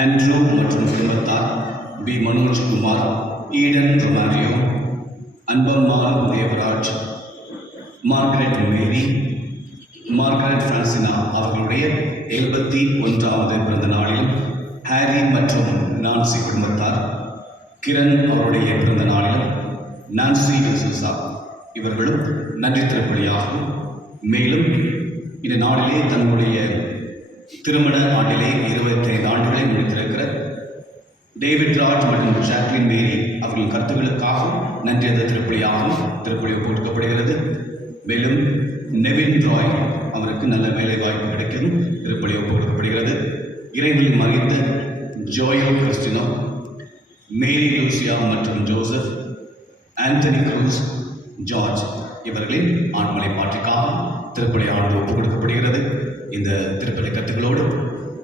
Andrew மற்றும் குடும்பத்தார், P. Manojkumar, Eden Romario, Anbammal Devaraj, Margaret Mary, Margaret Francina அவர்களுடைய 71வது பிறந்த நாளில், ஹாரி மற்றும் நான்சி குடும்பத்தார், கிரண் அவருடைய பிறந்த நாளில், நான்சி டிசூசா இவர்களும் நன்றி திருப்பலியாகும். மேலும் இந்த நாளிலே தன்னுடைய திருமண ஆண்டிலே 25 ஆண்டுகளை முடித்திருக்கிற டேவிட் ராஜ் மற்றும் ஜாக்லின் மேரி அவர்களின் கருத்துக்களுக்காகவும் நன்றி திருப்பலியாகவும் திருப்பலி போட்டுக்கப்படுகிறது. மேலும் நெவின் ராய் அவருக்கு நல்ல வேலை வாய்ப்பு கிடைக்கவும் திருப்பலி போட்டுக்கப்படுகிறது. இறைவனில் மறைந்த ஜோயோ கிறிஸ்டினோ, மேரி லூசியா மற்றும் ஜோசப், ஆண்டனி க்ரூஸ், ஜார்ஜ் இவர்களின் ஆண்மலை பாட்டிற்காக திருப்பலி ஆண்டு ஒப்புக் கொடுக்கப்படுகிறது. இந்த திருப்பலி கருத்துக்களோடு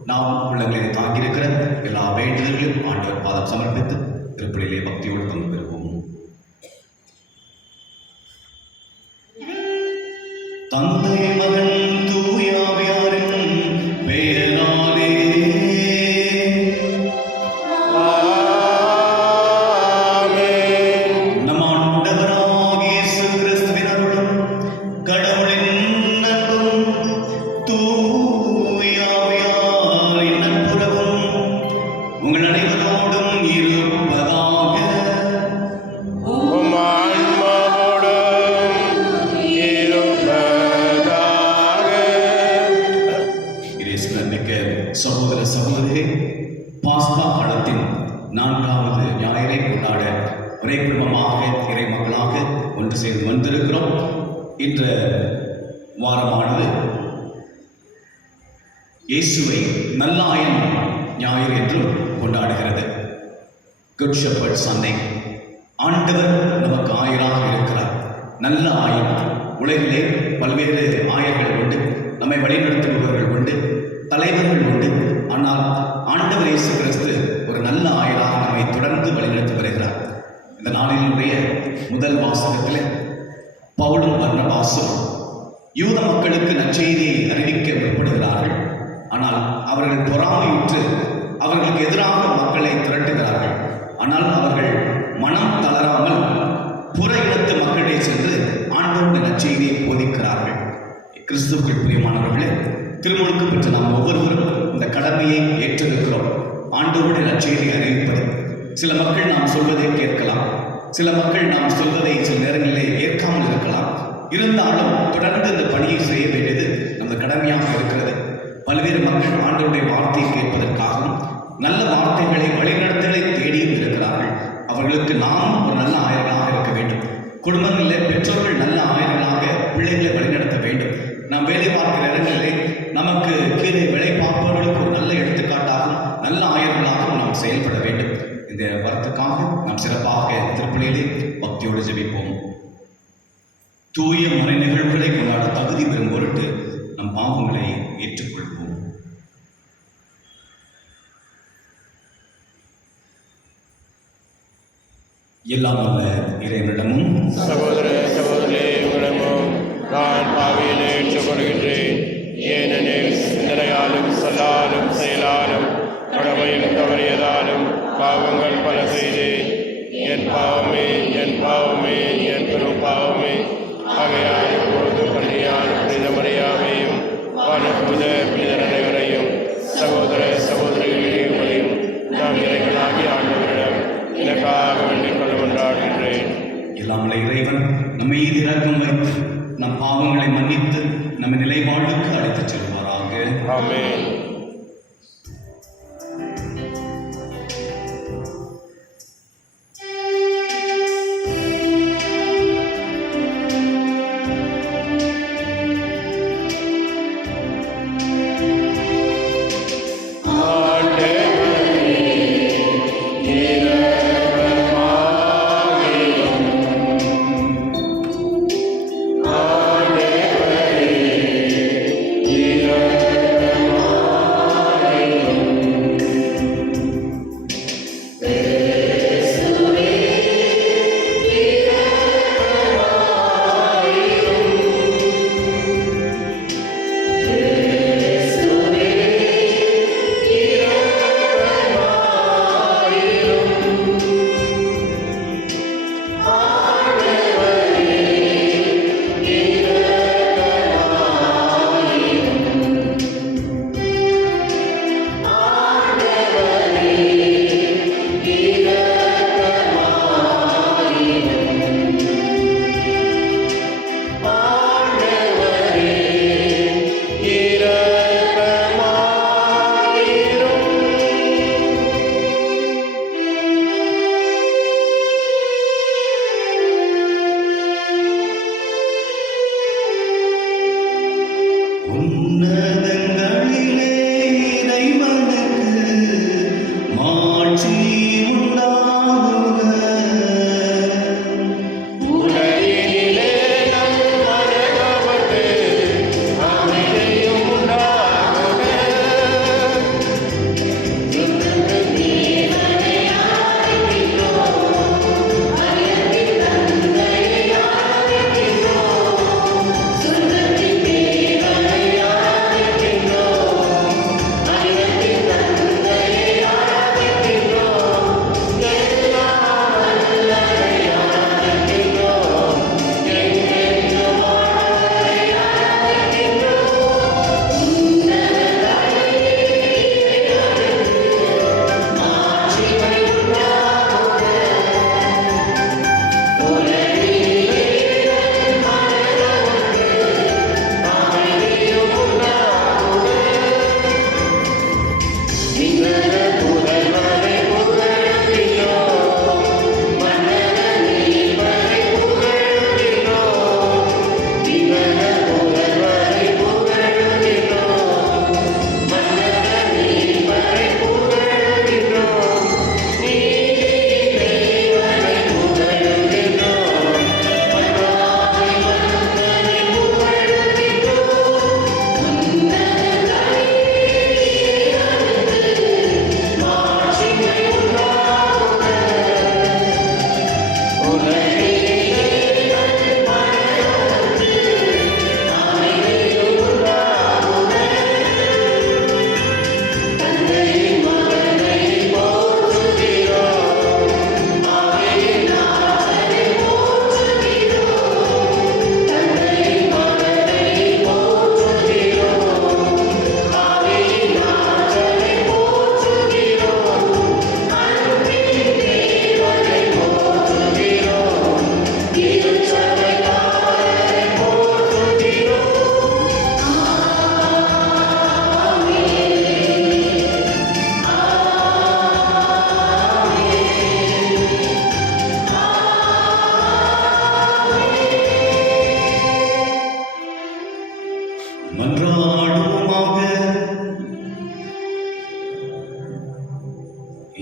நாம் உள்ளங்களை தாங்கியிருக்கிற எல்லா வேண்டுதல்களையும் ஆண்டவர் பாதம் சமர்ப்பித்து திருப்பலியிலே பக்தியோடு பங்கு பெறுவோம். தந்தை மகன் தூய ஆவியாரின் பெயராலே நம் ஆண்டவராகிய இயேசு கிறிஸ்துவின் அருளும் கடவுளின் அன்பும் தூய ஆவியாரின் நட்புறவும் உங்கள் அனைவரோடும் இருப்பதாக. சகோதர சகோதரி, பாஸ்கா காலத்தின் 4வது ஞாயிறை கொண்டாட ஒரே குடும்பமாக இறை மக்களாக ஒன்று சேர்ந்து வந்திருக்கிறோம். இன்ற வாரமானது இயேசுவை நல்லாயன் ஞாயிறு என்றும் கொண்டாடுகிறது. Good shepherd Sunday. ஆண்டவர் நமக்கு ஆயராக இருக்கிறார். நல்ல ஆயர். உலகிலே பல்வேறு ஆயர்கள் உண்டு, நம்மை வழிநடத்துபவர்கள் உண்டு, தலைவர்கள் உண்டு. ஆனால் ஆண்டவர் இயேசு கிறிஸ்து ஒரு நல்ல ஆயராக நம்மை தொடர்ந்து வழிநடத்தி வருகிறார். இந்த நாளினுடைய முதல் வாசகத்தில் பவுலும் பர்னபாசும் யூத மக்களுக்கு நற்செய்தியை அறிவிக்க முற்படுகிறார்கள். ஆனால் அவர்கள் பொறாமையுற்று அவர்களுக்கு எதிராக மக்களை திரட்டுகிறார்கள். ஆனால் அவர்கள் மனம் தளராமல் புற இனத்து மக்களிடையே சென்று ஆண்டவருடைய நற்செய்தியை போதிக்கிறார்கள். கிறிஸ்துவுக்குள் பிரியமானவர்களே, திருமுழுக்கு பெற்ற நாம் ஒவ்வொருவரும் இந்த கடமையை ஏற்றிருக்கிறோம். ஆண்டவருடைய நற்செய்தியை அறிவிப்பது. சில மக்கள் நாம் சொல்வதை கேட்கலாம், சில மக்கள் நாம் சொல்வதை சில நேரங்களிலே ஏற்காமல் இருக்கலாம். இருந்தாலும் தொடர்ந்து இந்த பணியை செய்ய வேண்டியது நமது கடமையாக இருக்கிறது. பல்வேறு மக்கள் ஆண்டவருடைய வார்த்தையை கேட்பதற்காகவும் நல்ல வார்த்தைகளை வழிநடத்தலை தேடியும் இருக்கிறார்கள். அவர்களுக்கு நாம் ஒரு நல்ல ஆயர்களாக இருக்க வேண்டும். குடும்பங்களிலே பெற்றோர்கள் நல்ல ஆயர்களாக பிள்ளைகளை வழிநடத்த வேண்டும். நாம் வேலை பார்க்கிற இடங்களிலே நமக்கு கீழே வேலை பார்ப்பவர்களுக்கு ஒரு நல்ல எடுத்துக்காட்டாகவும் நல்ல ஆயர்களாகவும் நாம் செயல்பட வேண்டும். இந்த வரத்துக்காக நாம் சிறப்பாக திருப்பலியிலே பக்தியோடு ஜெபிப்போம். தூய முறை நிகழ்வுகளை கொண்டாட தகுதி பெறும் பொருட்டு நம் பாவங்களை ஏற்றுக்கொள்வோம். எல்லாம் வல்ல இறைவனிடமும் சகோதர சகோதரிகளே, உங்களிடமும் நான் பாவியில் ஏற்றுக்கொள்கின்றேன். ஏனெனில் சிந்தனையாலும் சொல்லாலும் செயலாலும் கடமையில் தவறியதாலும் பாவங்கள் பல செய்தேன். என் பாவமே, என் பாவமே, என் பெரும் பாவமே. ஆகையால் இப்பொழுது கன்னியான புனித மரியாவையும் வானதூத புனிதர் அனைவரையும் சகோதர சகோதரிகளையும் நாம் இறைவனாகிய ஆண்டவரிடம் எனக்காக வேண்டிக் கொள்ள கொண்டாடுகின்றேன். எல்லாம் வல்ல இறைவன் நம்மை மீது இரக்கம் வைத்து நம் பாவங்களை மன்னித்து நம்மை நிலைவாழ்வுக்கு அழைத்துச் செல்வாராக. ஆமென்.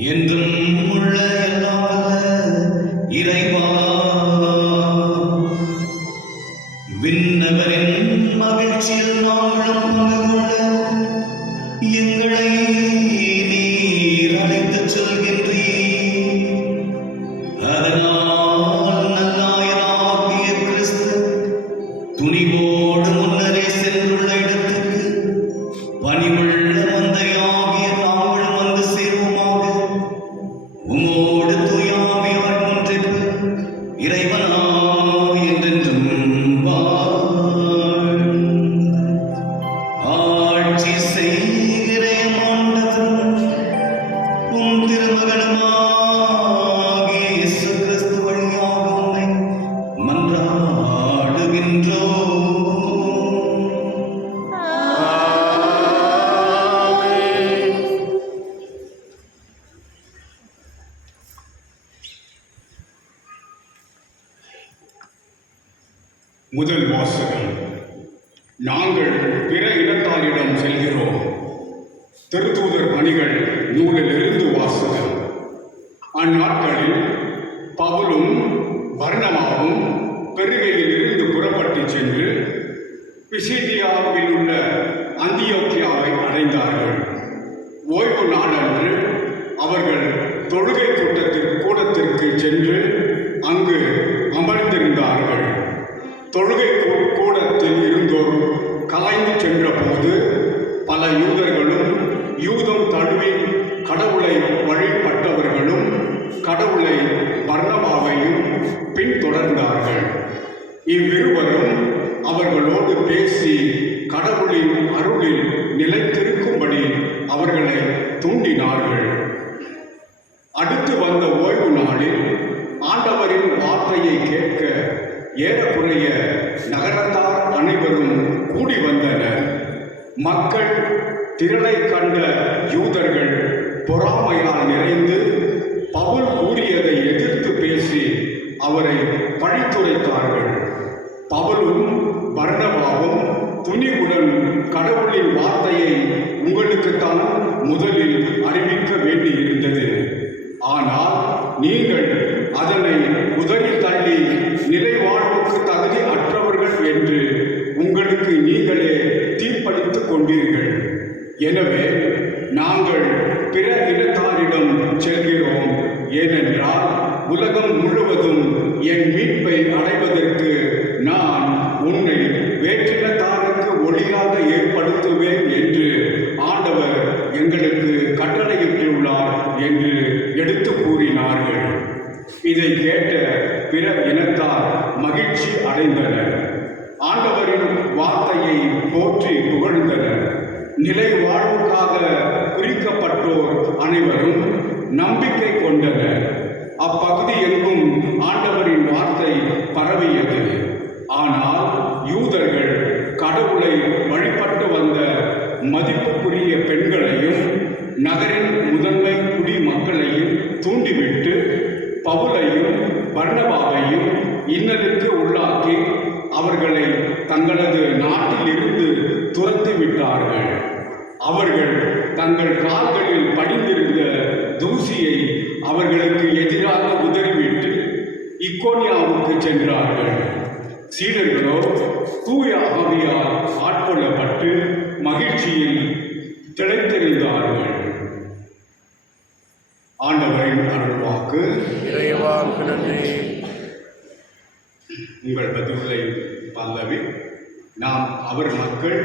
என்றும் உள்ள எல்லாம் வல்ல இறைவா, விண்ணவரின் மகிழ்ச்சியில் நாங்களும் பங்கு கொள்ள எங்களை நீர் அழைத்துச் செல்கின்றீர். அதனால் நல்லாயராகிய கிறிஸ்து துணிவோடு முன்னரே சென்றுள்ள இடத்துக்கு பணிவுள்ள மந்தையாகிய நாங்களும் வந்து சேருவோமாக. உமோடு தூயாவியார் ஒன்றிற்கு இறைவனா என்றென்றும் ஆட்சி செய்கிற ஆண்டவரும் உம் திருமகனுமாகிய இயேசு கிறிஸ்து வழியாக உம்மை மன்றாடுகின்றோம். முதல் வாசகம். நாங்கள் பிற இனத்தாரிடம் செல்கிறோம். திருத்தூதர் பணிகள் நூலிலிருந்து வாசகம். அந்நாட்களில் பவுலும் பர்னபாவும் பெருகையிலிருந்து புறப்பட்டுச் சென்று பிசிதியாவில் உள்ள அந்தியோக்கியாவை அடைந்தார்கள். ஓய்வு நாளன்று அவர்கள் தொழுகை கூடத்திற்கு சென்று அங்கு அமர்ந்திருந்தார்கள். தொழுகை கூடத்தில் இருந்தோர் கலைந்து சென்ற போது பல யூதர்களும் யூதம் தழுவி கடவுளை வழிபட்டவர்களும் கடவுளை பர்னபாவையும் பின்தொடர்ந்தார்கள். இவ்விருவரும் அவர்களோடு பேசி கடவுளின் அருளில் நிலைத்திருக்கும்படி அவர்களை தூண்டினார்கள். அடுத்து வந்த ஓய்வு நாளில் ஆண்டவரின் வார்த்தையை கேட்க ஏறக்குறைய நகரத்தார் அனைவரும் கூடி வந்தனர். மக்கள் திரளை கண்ட யூதர்கள் பொறாமையால் நிறைந்து பவுல் கூறியதை எதிர்த்து பேசி அவரை பழித்துரைத்தார்கள். பவுலும் பர்னபாவும் துணிவுடன் கடவுளின் வார்த்தையை உங்களுக்குத்தான் முதலில் அறிவிக்க வேண்டியிருந்தது. ஆனால் நீங்கள் அதனை உதறி தள்ளி நிலை வாழ்வுக்கு தகுதி அற்றவர்கள் என்று உங்களுக்கு நீங்களே தீர்ப்பளித்துக் கொண்டீர்கள். எனவே நாங்கள் பிற இனத்தாரிடம் செல்கிறோம். ஏனென்றால் உலகம் முழுவதும் என் மீட்பை அடைவதற்கு நான் உன்னை வேற்றினத்தாருக்கு ஒளியாக ஏற்படுத்துவேன் என்று ஆண்டவர் எங்களுக்கு கட்டளையிட்டுள்ளார் என்று எடுத்து கூறினார்கள். இதை கேட்ட பிற இனத்தார் மகிழ்ச்சி அடைந்தனர். ஆண்டவரின் வார்த்தையை போற்றி புகழ்ந்தனர். நிலை வாழ்வுக்காக குறிக்கப்பட்டோர் அனைவரும் நம்பிக்கை கொண்டனர். அப்பகுதி எங்கும் ஆண்டவரின் வார்த்தை பரவியது. ஆனால் யூதர்கள் கடவுளை வழிபட்டு வந்த மதிப்புக்குரிய பெண்களையும் நகரின் முதன்மை குடிமக்களையும் தூண்டிவிட்டு பவுலையும் பர்னபாவையும் இன்னலுக்கு உள்ளாக்கி அவர்களை தங்களது நாட்டில் இருந்து துரத்தி விட்டார்கள். அவர்கள் தங்கள் கால்களில் படிந்திருந்த தூசியை அவர்களுக்கு எதிராக உதறிவிட்டு இக்கோனியாவுக்கு சென்றார்கள். சீடர்களோ தூய ஆவியால் ஆட்கொள்ளப்பட்டு மகிழ்ச்சியில் திளைத்திருந்தார்கள். ஆண்டவரின் அருள்வாக்கு. இறைவாக்கு நன்றி. உங்கள் பதிவுகளை பல்லவி. நாம் அவர் மக்கள்,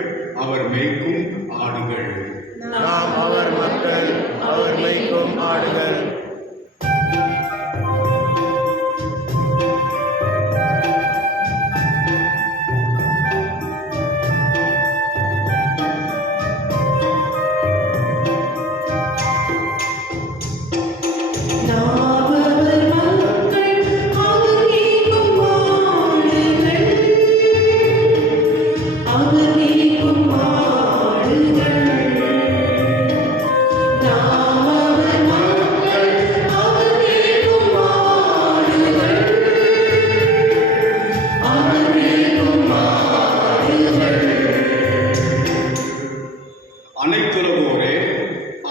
அவர் மேய்க்கும் ஆடுகள். நாம் அவர் மக்கள், அவர் மேய்க்கும் ஆடுகள்.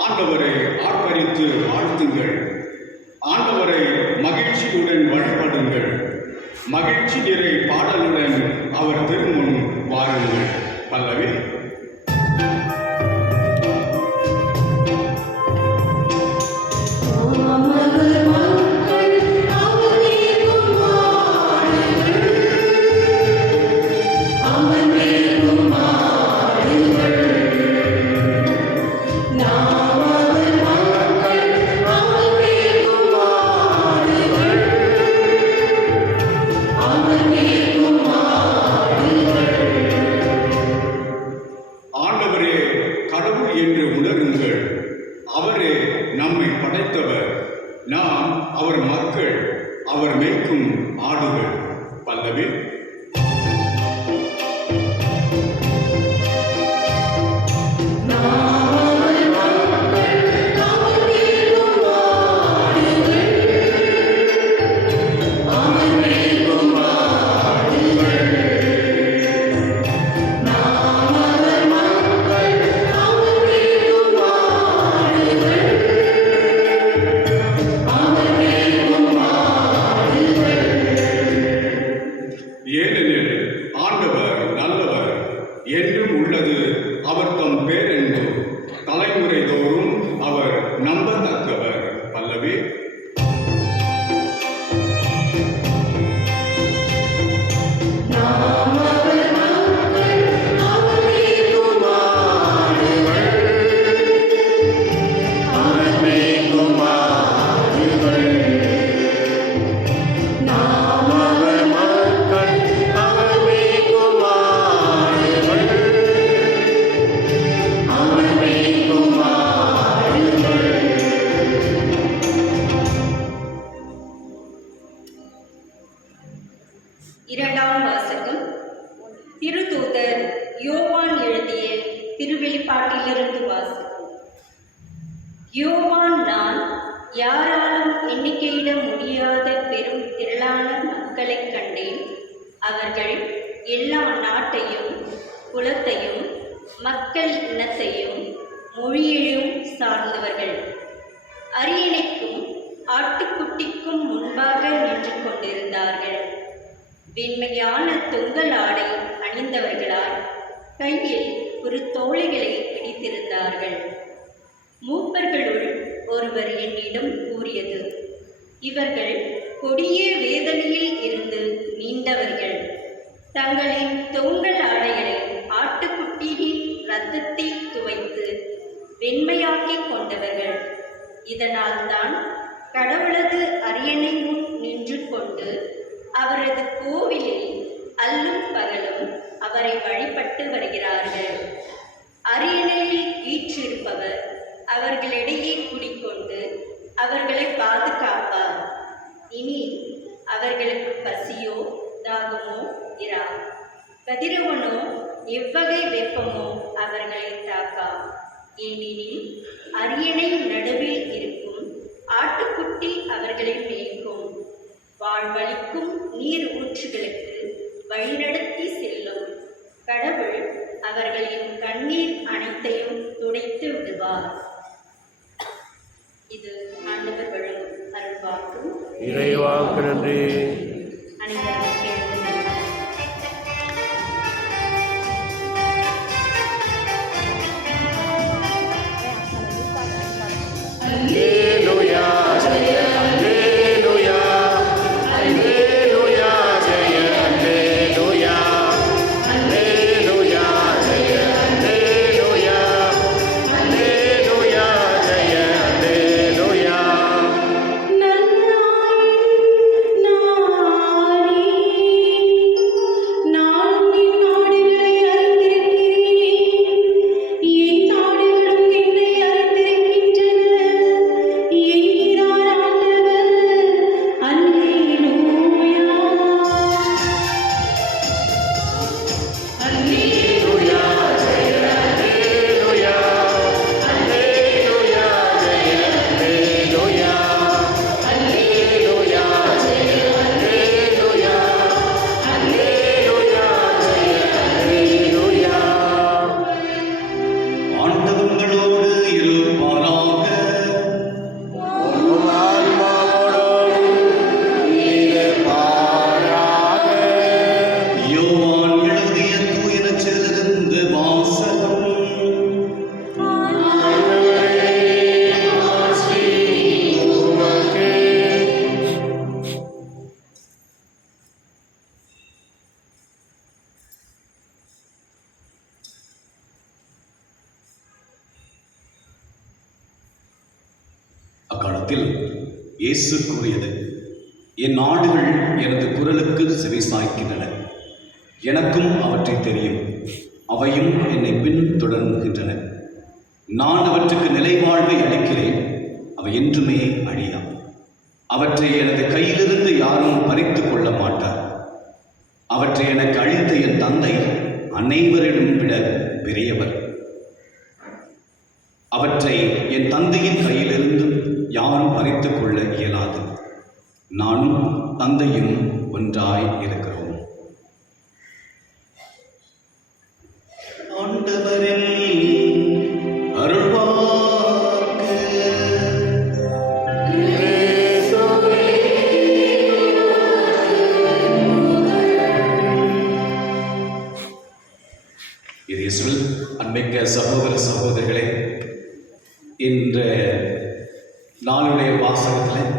ஆண்டவரை ஆர்ப்பரித்து வாழ்த்துங்கள். ஆண்டவரை மகிழ்ச்சியுடன் வழிபடுங்கள். மகிழ்ச்சி நிறை பாடலுடன் அவர் திருமுன் வாருங்கள். பல்லவி. ஆண்டவரே கடவுள் என்று உணருங்கள். அவரே நம்மை படைத்தவர். நாம் அவர் மக்கள், அவர் மேய்க்கும் ஆடுகள். பல்லவி. ஏனெனில் ஆண்டவர் நல்லவர், என்றும் உள்ளது அவர் தம் பேரென்று, தலைமுறை தோறும் அவர் நம்பத்தக்கவர். பல்லவி. இரண்டாம் வாசகம். திருத்தூதர் யோவான் எழுதிய திருவெளிப்பாட்டிலிருந்து வாசகம். யோவான் நான் யாராலும் எண்ணிக்கையிட முடியாத பெரும் திரளான மக்களைக் கண்டேன். அவர்கள் எல்லா நாட்டையும் குலத்தையும் மக்கள் இனத்தையும் மொழியையும் சார்ந்தவர்கள். அரியணைக்கும் ஆட்டுக்குட்டிக்கும் முன்பாக நின்று கொண்டிருந்தார்கள். வெண்மையான தொங்கல் ஆடை அணிந்தவர்களால் கையில் ஒரு தோளைகளை பிடித்திருந்தார்கள். மூப்பர்களுள் ஒருவர் என்னிடம் கூறியது, இவர்கள் கொடிய வேதனையில் இருந்து நீண்டவர்கள். தங்களின் தொங்கல் ஆடைகளை ஆட்டுக்குட்டியின் இரத்தத்தை துவைத்து வெண்மையாக்கிக் கொண்டவர்கள். இதனால் தான் கடவுளது அரியணை முன் நின்று கொண்டு அவரது கோவிலில் அல்லும் பகலும் அவரை வழிபட்டு வருகிறார்கள். அரியணையில் வீற்றிருப்பவர் அவர்களிடையே குடிக்கொண்டு அவர்களை பாதுகாப்பார். இனி அவர்களுக்கு பசியோ தாகமோ இரா. கதிரவனோ எவ்வகை வெப்பமோ அவர்களை தாக்கா. ஏனெனில் அரியணை நடுவில் இருக்கும் ஆட்டுக்குட்டி அவர்களை மேய்க்கும். வாழ்வளிக்கும் நீர் ஊற்றுகளுக்கு வழிநடத்தி செல்லும். கடவுள் அவர்களின் கண்ணீர் அனைத்தையும் துடைத்து விடுவார். இது ஆண்டவர் வழங்கும் அருள்வாக்கு. இறைவாக்கு. நன்றி. அனைவரும் கேளுங்கள். அல்லேலூயா, ஜெய அல்லேலூயா, அல்லேலூயா, ஜெய அல்லேலூயா, அல்லேலூயா, ஜெய அல்லேலூயா, அல்லேலூயா, ஜெய அல்லேலூயா. நல்லாய் காலத்தில் இயேசு கூறியது, என் ஆடுகள் எனது குரலுக்கு செவிசாய்க்கின்றன, எனக்கும் அவற்றை தெரியும், அவையும் என்னை பின்தொடர்கின்றன. நான் அவற்றுக்கு நிலைவாழ்வை அளிக்கிறேன், அவை என்றுமே அழியா. அவற்றை எனது கையிலிருந்து யாரும் பறித்து கொள்ள மாட்டார். அவற்றை எனக்கு அளித்த என் தந்தை அனைவரிடம் விட பெரியவர். அவற்றை என் தந்தையின் கையிலிருந்து யாரும் பறித்து கொள்ள இயலாது. நானும் தந்தையும் ஒன்றாய் இருக்கிறோம். ஆண்டவரின் அருள்வாக்கு. இயேசுவில் அன்பிக்க சகோதர சகோதரிகளே, இன்ற நாளுடைய வாசகத்தில்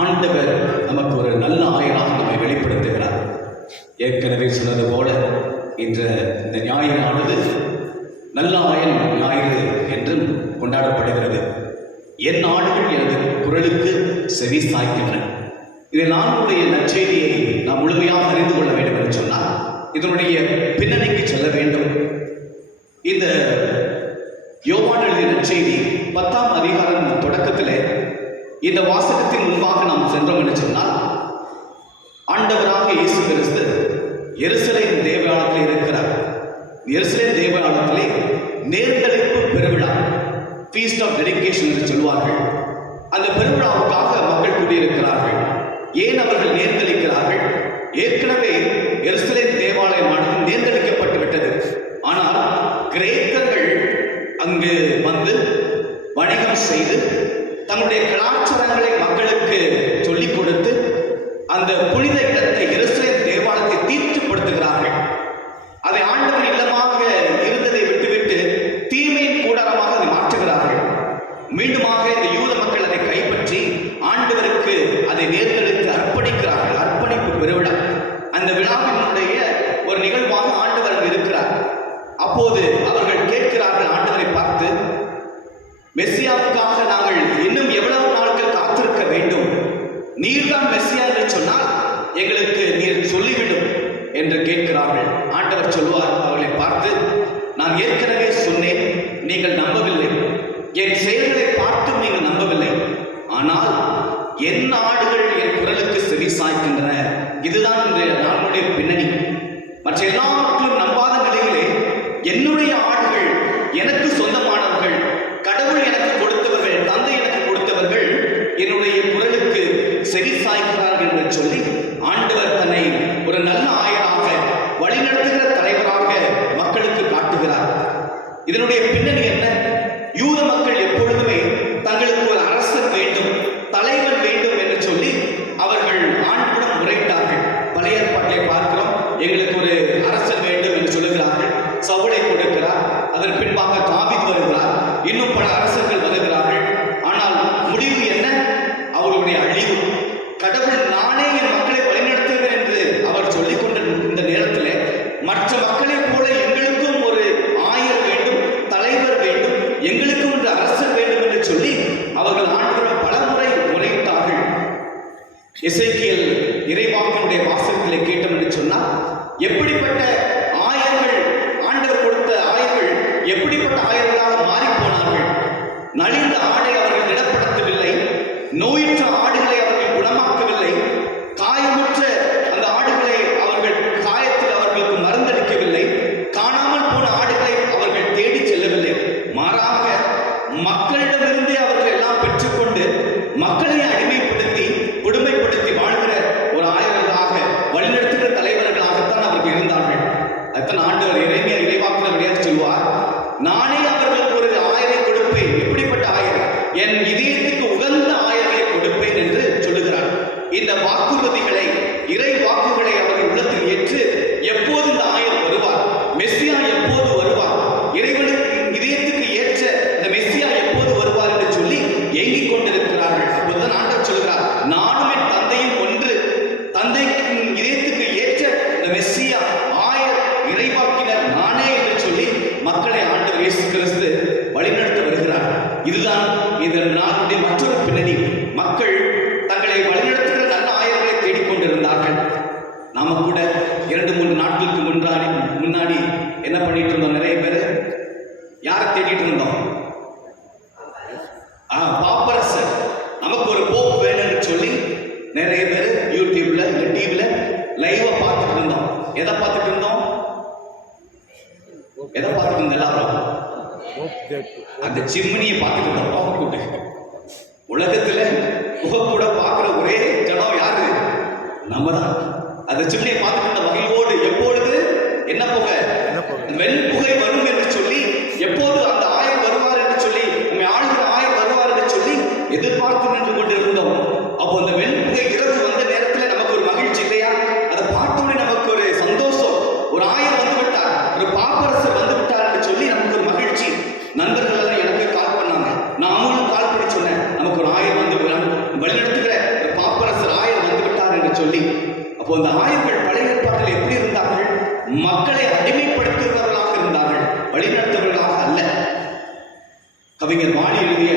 ஆண்டவர் நமக்கு ஒரு நல்ல ஆயராக நம்மை வெளிப்படுத்துகிறார். ஏற்கனவே சொன்னது போல இந்த ஞாயிறானது நல்ல ஆயன் ஞாயிறு என்றும் கொண்டாடப்படுகிறது. என் ஆடுகள் எனது குரலுக்கு செவி சாய்க்கின்றன. இதை நாளுடைய நற்செய்தியை நாம் முழுமையாக அறிந்து கொள்ள வேண்டும் என்று சொன்னால் இதனுடைய பின்னணிக்கு செல்ல வேண்டும். இந்த யோவான் எழுதிய நற்செய்தி 10ஆம் அதிகாரம் தொடக்கத்திலே இந்த வாசகத்தின் முன்பாக நாம் சென்றோம் என்று சொன்னால், ஆண்டவராக இயேசு கிறிஸ்து எருசலேம் தேவாலயத்தில் இருக்கிறார். எருசலேம் தேவாலயத்திலே நேர்ந்தளிப்பு பெருவிழா, ஃபீஸ்ட் ஆஃப் டெடிகேஷன் என்று சொல்வார்கள். அந்த பெருவிழாவுக்காக மக்கள் கூடியிருக்கிறார்கள். ஏன் அவர்கள் நேர்ந்தளிக்கிறார்கள்? ஏற்கனவே எருசலேம் தேவாலயமானது நேர்ந்தளிக்கப்பட்டு விட்டது. ஆனால் கிரேக்கர்கள் அங்கு வந்து வணிகம் செய்து தங்களுடைய கலாச்சாரங்களை மக்களுக்கு சொல்லிக் கொடுத்து அந்த புனித இடத்தை எருசலேம் தேவாலயத்தை தீட்டுப்படுத்துகிறார்கள். அதை ஆண்டவர் இல்லமாக இருந்ததை விட்டுவிட்டு தீமையின் கூடாரமாக அதை மாற்றுகிறார்கள். மீண்டுமாக இந்த யூத மக்கள் அதை கைப்பற்றி ஆண்டவருக்கு அதை நேர்ந்தெடுத்து அர்ப்பணிக்கிறார்கள். அர்ப்பணிப்பு பெருவிழா, அந்த விழாவினுடைய ஒரு நிகழ்வாக ஆண்டவர் இருக்கிறார். அப்போது அவர்கள் கேட்கிறார்கள் ஆண்டவரை பார்த்து, மெஸ்ஸியாவுக்காக நாங்கள் இன்னும் எவ்வளவு நாட்கள் காத்திருக்க வேண்டும்? நீர்தான் மெஸ்ஸியா என்று சொன்னால் எங்களுக்கு நீர் சொல்லிவிடும் என்று கேட்கிறார்கள். ஆண்டவர் சொல்வார் அவர்களை பார்த்து, நான் ஏற்கனவே சொன்னேன், நீங்கள் நம்பவில்லை. என் செயல்களை பார்த்தும் நீங்கள் நம்பவில்லை. ஆனால் என் ஆடுகள் என் குரலுக்கு செவி சாய்க்கின்றன. இதுதான் இன்றைய நாளுடைய பின்னணி. மற்ற எல்லாவற்றிலும் நம்பாத நிலையிலே என்னுடைய ஆடுகள் எனக்கு சொந்தமானவர்கள், கடவுள் எனக்கு கொடுத்தவர்கள், தந்தை எனக்கு கொடுத்தவர்கள் என்னுடைய குரலுக்கு செவி சாய்க்கிறார்கள் என்று சொல்லி ஆண்டவர் தன்னை ஒரு நல்ல ஆயராக, வழிநடத்துகிற தலைவராக மக்களுக்கு காட்டுகிறார். இதனுடைய பின்னணி என்ன? யூத மக்கள் எப்பொழுதுமே தங்களுக்கு ஒரு அரசர் வேண்டும், தலைவர் வேண்டும் என்று சொல்லி அவர்கள் ஆண்டவரிடம் முறையிட்டார்கள். பழைய ஏற்பாட்டை பார்க்கிறோம், எங்களுக்கு ஒரு அரசர் வேண்டும் என்று சொல்லுகிறார்கள். சவுலை கொடுக்கிறார். அதன் பின்பாக தாவீது வருகிறார். இன்னும் பல அரசர்கள் வருகிறார்கள். ஆனால் முடிவு என்ன? அவர்களுடைய அழிவு. கடவுள் நானே என் மக்களை வழிநடத்துகிறேன் என்று அவர் சொல்லிக் கொண்ட இந்த நேரத்தில் மற்ற மக்களைப் போல எங்களுக்கும் ஒரு ஆயர் வேண்டும், தலைவர் வேண்டும், எங்களுக்கும் ஒரு அரசர் வேண்டும் என்று சொல்லி அவர்கள் ஆண்டவரிடம் பல முறை முறையிட்டார்கள். எசேக்கியேல் இறைவாக்கினுடைய வாசகத்திலே கேட்டோம் என்று சொன்னால், எப்படிப்பட்ட ஆயர்கள், ஆண்டவர் கொடுத்த ஆயர்கள் எப்படிப்பட்ட ஆயர்களாக மாறி போனார்கள். நலிந்த ஆடை அவர்கள் திடப்படுத்தவில்லை, நோயுற்ற ஆடுகளை அவர்கள் குணமாக்கவில்லை, காயமுற்ற அந்த ஆடுகளை அவர்கள் காயத்தில் அவர்களுக்கு மருந்தளிக்கவில்லை, காணாமல் போன ஆடுகளை அவர்கள் தேடி செல்லவில்லை. மாறாக மக்களிடமிருந்தே அவர்கள் எல்லாம் பெற்றுக்கொண்டு மக்களை அடிமைப்படுத்தி கொடுமைப்படுத்தி வாழ்கிற ஒரு ஆயர்களாக, வழிநடத்துகிற தலைவர்களாகத்தான் அவர்கள் இருந்தார்கள். அத்தனை ஆண்டவர் இறைவாக்கினர் விளையாட்டு சொல்வார், நானே அவர்களுக்கு ஒரு ஆயரை கொடுப்பேன். எப்படிப்பட்ட ஆயர்? என் இதயத்துக்கு உகந்த ஆயரை கொடுப்பேன் என்று சொல்லுகிறார். இந்த வாக்குறுதிகளை, இறை வாக்குகளை அவர்கள் உள்ளத்தில் ஏற்று எப்போது இந்த ஆயர் வருவார், மெஸ்ஸியா எப்போது வருவார், இறைவனுக்கு இதயத்துக்கு ஏற்ற இந்த மெஸ்ஸியா எப்போது வருவார் என்று சொல்லி ஏங்கிக் கொண்டிருக்கிறார்கள். அப்போதுதான் ஆண்டவர் சொல்கிறார், நானும் என் தந்தையும் ஒன்று, தந்தைக்கு இதயத்துக்கு ஏற்ற இந்த மெஸ்ஸியா ஆயர் இறைவாக்கினர் நானே என்று சொல்லி மக்களை ஆண்டவர் இயேசு கிறிஸ்து வழிநடத்த வருகிறார். இதுதான் இந்த நாளுடைய மற்றொரு பின்னணி, மக்கள் தங்களை வழிநடத்துகிற நல்ல ஆயர்களை தேடிக்கொண்டிருந்தார்கள். நாம கூட 2-3 நாட்களுக்கு முன்னாடி என்ன பண்ணிட்டு இருந்தோம்? நிறைய பேர் யாரை தேடிட்டு இருந்தோம்? பாப்பரசர். நமக்கு ஒரு போப் வேணும்னு சொல்லி நிறைய பேர் யூடியூப்ல டிவில லைவா பார்த்துட்டு இருந்தோம். எதை பார்த்துட்டு இருந்தோம்? எல்லாரும் அந்த சிம்னியை பார்த்துட்டு இருந்தோம். புகக்கூட்டு. உலகத்துல புகக்கூட பார்க்கிற ஒரே ஜனம் யாரு? நம்ம தான். அந்த சிம்னியை பார்த்துட்டு இருந்த மகிழ்வோடு எப்பொழுது என்ன புகை, வெண் புகை வரும் என்று சொல்லி, எப்போது அந்த ஆயர் வருவார் என்று சொல்லி, உண்மை ஆளுகிற ஆயர் வருவார் என்று சொல்லி எதிர்பார்த்து நின்று கொண்டிருந்தோம். அப்போ அந்த வெண் புகை இரவு வந்த நேரத்தில் நமக்கு ஒரு மகிழ்ச்சி இல்லையா? அதை பார்த்தோன்னே நமக்கு ஒரு சந்தோஷம். ஒரு ஆயர் வந்து விட்டார், ஒரு பாப்பரசர் வந்து விட்டார் என்று சொல்லி நமக்கு ஒரு மகிழ்ச்சி. நண்பர்கள் எல்லாம் எனக்கு கால் பண்ணாங்க, நான் அவங்களும் கால் பண்ணி சொன்னேன், நமக்கு ஒரு ஆயர் வந்து வழிநடத்துகிற ஒரு பாப்பரசர் ஆயர் வந்து விட்டார் என்று சொல்லி. அப்போ அந்த ஆயர்கள் பழைய ஏற்பாட்டில் எப்படி இருந்தார்கள்? மக்களை அடிமைப்படுத்துகிறவர்களாக இருந்தார்கள், வழிநடத்துவர்களாக அல்ல. கவிஞர் வாணி எழுதிய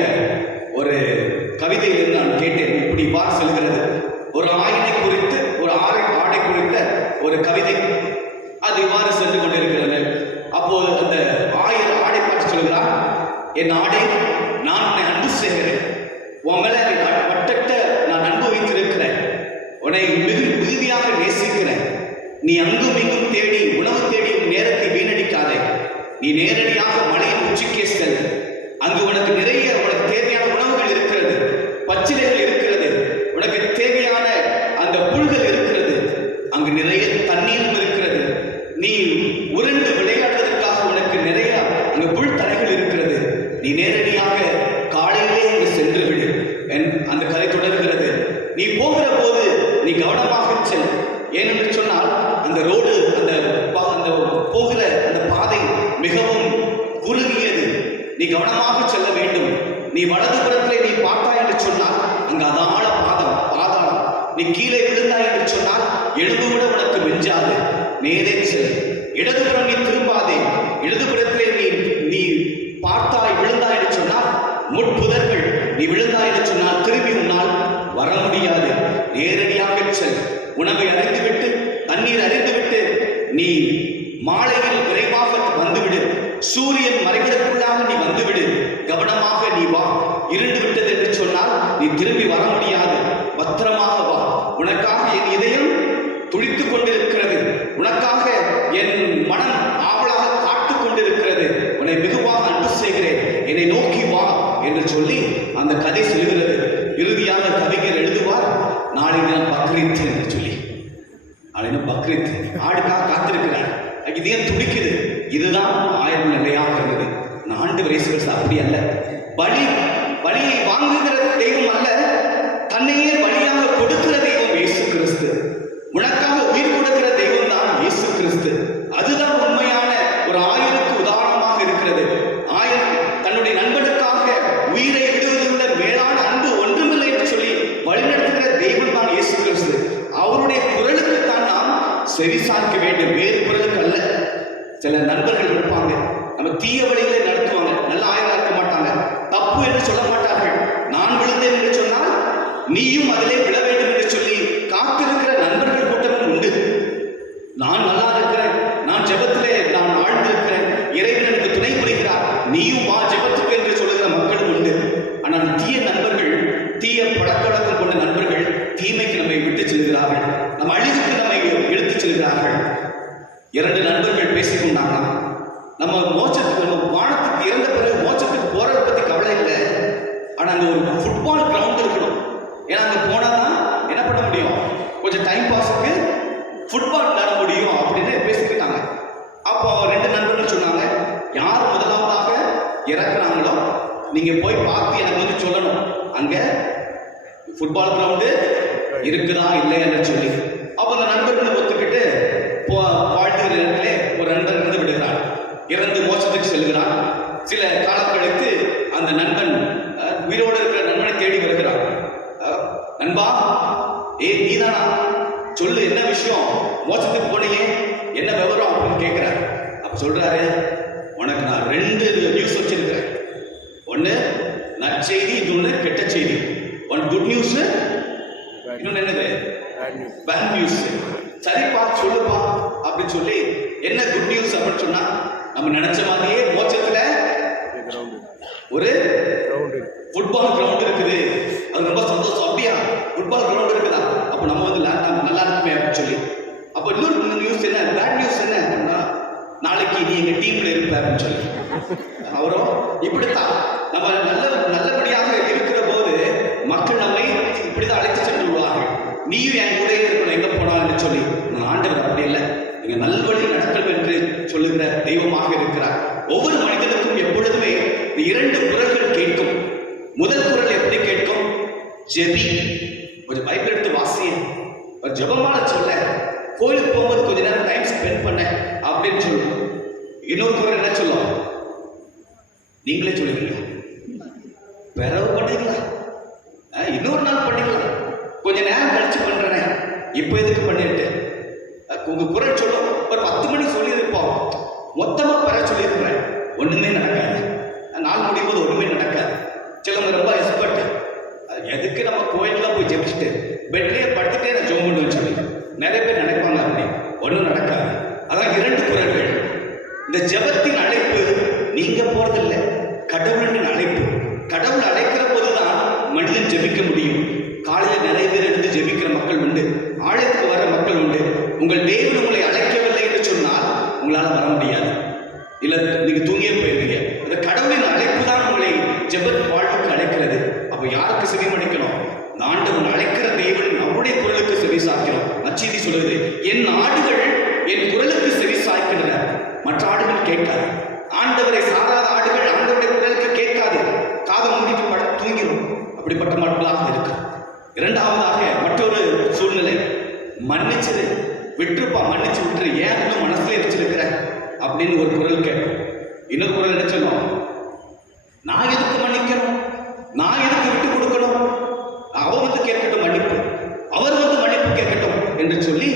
ஒரு கவிதையிலிருந்து நான் கேட்டேன். இப்படி பார் செல்கிறது. ஒரு ஆயினை குறித்து, ஒரு ஆடை குறித்த ஒரு கவிதை. அது இவ்வாறு சென்று கொண்டிருக்கிறது. அப்போது அந்த ஆயர் ஆடை பார்த்து சொல்கிறார், என் ஆடை, நான் உன்னை அன்பு செய்கிறேன், உன் மேல வட்டட்ட நான் அன்பு வைத்திருக்கிறேன், உன்னை மிகுதியாக நேசிக்கிறேன். நீ அங்கும் இங்கும் தேடி உணவு தேடி நேரத்தை வீணடிக்காதே. நீ நேரடியாக மலையின் உச்சிக்கே செல். அங்கு உனக்கு நிறைய உனக்கு தேவையான உணவுகள் இருக்கிறது, பச்சிலைகள் இருக்கிறது, உனக்கு தேவையான அந்த புல்கள் இருக்கிறது, அங்கு நிறைய தண்ணீரும் இருக்கிறது. நீ உருண்டு விளையாடுவதற்காக உனக்கு நிறைய அங்கு புல் தரைகள் இருக்கிறது. நீ நேரடியாக காலையிலே அங்கு சென்று விடு. அந்த கதை தொடர்கிறது. நீ போகிற போது நீ கவனமாக செல். ஏனென்று சொன்னால் அந்த ரோடு, அந்த போகிற அந்த பாதை மிகவும் குறுகியது. நீ கவனமாக செல்ல வேண்டும். நீ வலதுபுறத்திலே நீ பார்த்தாய் என்று சொன்னால் அங்கு அதான பாதாளம். நீ கீழே விழுந்தாய் என்று சொன்னால் எழுந்து விட உனக்கு மிஞ்சாது. நேரே செல். இடதுபுறம் நீ திரும்பாதே. இடதுபுறத்திலே நீ பார்த்தாய் விழுந்தாய் என்று சொன்னால் முட்புதர்கள். நீ விழுந்தாய் என்று சொன்னால் திரும்பி உன்னால் வர முடியாது. நேரடியாக செல். உணவை அறிந்துவிட்டு, தண்ணீர் அறிந்துவிட்டு நீ மாலையில் விரைவாக வந்துவிடு. சூரியன் மறைவதற்குள்ளாக நீ வந்துவிடு. கவனமாக நீ வா. இருண்டு விட்டது என்று சொன்னால் நீ திரும்பி வர முடியாது. பத்திரமாக வா. உனக்காக என் இதயம் துடித்துக் கொண்டிருக்கிறது. உனக்காக என் மனம் ஆவலாக காத்துக் கொண்டிருக்கிறது. உன்னை மிகுவாக அன்பு செய்கிறேன், என்னை நோக்கி வா என்று சொல்லி அந்த கதை சொல்கிறது. இறுதியாக கவிஞர் எழுதுவார், நாளை தினம் பக்ரீத் என்று சொல்லி. நாளை தினம் பக்ரீத், ஆடுக்காக காத்திருக்கிறார். இதயம் துடிக்குது. இதுதான் ஆயிரம் நிலையாக இருந்தது. ஆண்டவர் இயேசு கிறிஸ்து அப்படி அல்ல. பலியை வாங்குகிற தெய்வம் அல்ல, தன்னையே பலியாக கொடுக்கிற தெய்வம் இயேசு கிறிஸ்து. உனக்காக உயிர் கொடுக்கிற தெய்வம் தான் இயேசு கிறிஸ்து. அதுதான் உண்மையான ஒரு ஆயருக்கு உதாரணமாக இருக்கிறது. ஆயர் தன்னுடைய நண்பனுக்காக உயிரை விடுவதை விட மேலான அன்பு ஒன்றுமில்லை என்று சொல்லி வழிநடத்துகிற தெய்வம் தான் இயேசு கிறிஸ்து. அவருடைய குரலுக்கு தான் நாம் செவி சாய்க்க வேண்டும், வேறு குரலுக்கு அல்ல. சில நண்பர்கள் இருப்பாங்க, நம்ம தீய வழிகளை நடத்துவாங்க, நல்ல ஆயராக இருக்க மாட்டாங்க, தப்பு என்று சொல்ல மாட்டார்கள். நான் விழுந்தேன் என்று சொன்னால் நீயும் அதிலே விழ வேண்டும் என்று சொல்லி காத்திருக்கிற நண்பர்கள் கூட்டமும் உண்டு. நான் நல்லா இருக்கிறேன், நான் ஜெபத்திலே நான் ஆழ்ந்திருக்கிறேன், இறைவன் எனக்கு துணை புரிகிறார், நீயும் வா ஜெபத்துக்கு என்று சொல்லுகிற மக்களும் உண்டு. ஆனால் தீய நண்பர்கள், தீய பழக்கவழக்கம் கொண்ட நண்பர்கள் தீமைக்கு நம்மை விட்டு செல்கிறார்கள், நம் அழிவுக்கு நம்மை எடுத்துச் செல்கிறார்கள். 2 நண்பர்கள் பேசிக்கொண்டாங்களாம், நம்ம மோட்சத்துக்கு, நம்ம வானத்துக்கு இறந்த பிறகு மோட்சத்துக்கு போறதை பத்தி கவலை இல்லை, ஆனா அங்க ஒரு ஃபுட்பால் கிரவுண்ட் இருக்கணும். ஏன்னா அங்க போனாதான் என்ன பண்ண முடியும், கொஞ்சம் டைம் பாஸுக்கு ஃபுட்பால் விளையாட முடியும் அப்படின்னு பேசிக்கிட்டாங்க. அப்போ 2 நண்பர்கள் சொன்னாங்க, யார் முதலாவதாக இறக்குறாங்களோ நீங்க போய் பார்த்து எனக்கு வந்து சொல்லணும், அங்க ஃபுட்பால் கிரவுண்டு இருக்குதா இல்லைன்னு சொல்லி. அப்போ அந்த நண்பர்கள் ஒத்துக்கிட்டு வாழ்த்துகிற இடத்திலே ஒரு நண்பர் இறந்து விடுகிறார். இறந்து மோட்சத்துக்கு செல்கிறார். சில காலம் கழித்து அந்த நண்பன் உயிரோடு இருக்கிற நண்பனை தேடி வருகிறார். நண்பா, நீதானா, சொல்லு என்ன விஷயம், மோட்சத்துக்கு போனீங்க, என்ன விவரம் அப்படின்னு கேட்கிறார். அப்ப சொல்றாரு, உனக்கு நான் 2 நியூஸ் வச்சிருக்கிறேன். ஒண்ணு, நட்ட நற்செய்தி, இன்னொன்று கெட்ட செய்தி. ஒன் குட் நியூஸ், இன்னொன்று என்னது Bad news. Bad news. சரிப்பா சொல்லுப்பா அப்படின்னு சொல்லி என்ன குட் நியூஸ் அப்படின்னு சொன்னா, நம்ம நினைச்ச மாதிரியே மோட்சத்துல Okay, ground. ஒரு Ground. ஃபுட்பால் கிரவுண்ட் இருக்குது. அது ரொம்ப சந்தோஷம். அப்படியா, ஃபுட்பால் கிரவுண்ட் இருக்குதா, அப்போ நம்ம வந்து நல்லா இருக்குமே அப்படின்னு சொல்லி. அப்போ இன்னொரு நியூஸ் என்ன, பேட் நியூஸ் என்ன அப்படின்னா, நாளைக்கு நீ எங்க டீம்ல இருப்ப அப்படின்னு சொல்லி. அவரும் இப்படித்தான் நம்ம நல்லபடியாக இருக்கிற போது மக்கள் நம்மை இப்படிதான் அழைத்து சென்று விடுவார்கள். நீயும் என் கூட இருக்கணும் எங்க போனாலும் சொல்லி. ஆண்டவர் அப்படி இல்லை, நீங்க நல்வழி நடக்கணும் என்று சொல்லுகிற தெய்வமாக இருக்கிறார். ஒவ்வொரு மனிதனுக்கும் எப்பொழுதுமே இந்த 2 குரல்கள் கேட்கும். முதல் குரல் எப்படி கேட்கும்? ஜெபி. கொஞ்சம் பைபிள் எடுத்து வாசிய, ஒரு ஜெபமால சொல்ல, கோயிலுக்கு போகும்போது கொஞ்ச நேரம் டைம் ஸ்பெண்ட் பண்ண அப்படின்னு சொல்லுவோம். இன்னொரு குரல் என்ன சொல்லுவோம்? நீங்களே சொல்லுவீங்களா? பிறகு பண்ணீங்களா? இன்னொரு நாள் பண்ணிக்கலாம், கொஞ்ச நேரம் கழிச்சு பண்றேன், இப்போ எதுக்கு பண்ணிட்டு உங்க குரல் சொல்லும். ஒரு 10 மணி சொல்லியிருப்போம், மொத்தமா பெற சொல்லியிருக்கிறேன், ஒண்ணுமே நடக்காது. நாள் முடியும் போது ஒண்ணுமே நடக்காது. சிலவங்க ரொம்ப எக்ஸ்பர்ட், எதுக்கு நம்ம கோயிலெலாம் போய் ஜெபிச்சுட்டு பெட்லேயே படுத்துட்டே நான் ஜோம் பண்ணுவேன்னு சொல்லி நிறைய பேர் நினைப்பாங்க. அப்படி ஒன்றும் நடக்காது. அதான் 2 குரல்கள். இந்த ஜெபத்தின் அழைப்பு நீங்க போறதில்லை, கடவுளின் அழைப்பு. கடவுள் அழைக்கிற போதுதான் மனிதன் ஜெபிக்க முடியும். காலையில் நிறைய பேர் எடுத்து ஜெபிக்கிற மக்கள் உண்டு, ஆலயத்துக்கு வர மக்கள் உண்டு. உங்கள் தேவன் உங்களை அழைக்கவில்லை என்று சொன்னால் உங்களால் வர முடியாது, இல்ல நீங்க தூங்கியே போயிருவீங்க. இந்த கடவுளின் அழைப்பு தான் உங்களை ஜெப வாழ்வுக்கு அழைக்கிறது. அப்ப யாருக்கு செவிமடிக்கணும்? ஆண்டவன் அழைக்கிற தேவன் அவருடைய குரலுக்கு செவி சாய்க்கிறோம். நற்செய்தி சொல்லுது, என் ஆடுகள் என் குரலுக்கு செவி சாய்க்கின்றன, மற்ற ஆடுகள் கேட்காது. ஆண்டவரை சாராத ஆடுகள் ஆண்டவருடைய குரலுக்கு கேட்காது, காதம் மூடிட்டு படுத்து தூங்கிடும். அப்படிப்பட்ட மக்களாக இருக்கு. இரண்டாவதாக மற்றொரு சூழ்நிலை, மன்னிச்சது, விட்டுருப்பா, மன்னிச்சு விட்டுரு, ஏன் இன்னும் மனசுல வச்சிருக்கிற அப்படின்னு ஒரு குரல் கேட்கும். இன்னொரு குரல் என்ன சொல்லும்? நான் எதுக்கு மன்னிக்கணும், நான் எதுக்கு விட்டு கொடுக்கணும், அவர் வந்து கேட்கட்டும் மன்னிப்பு, அவர் வந்து மன்னிப்பு கேட்கட்டும் என்று சொல்லி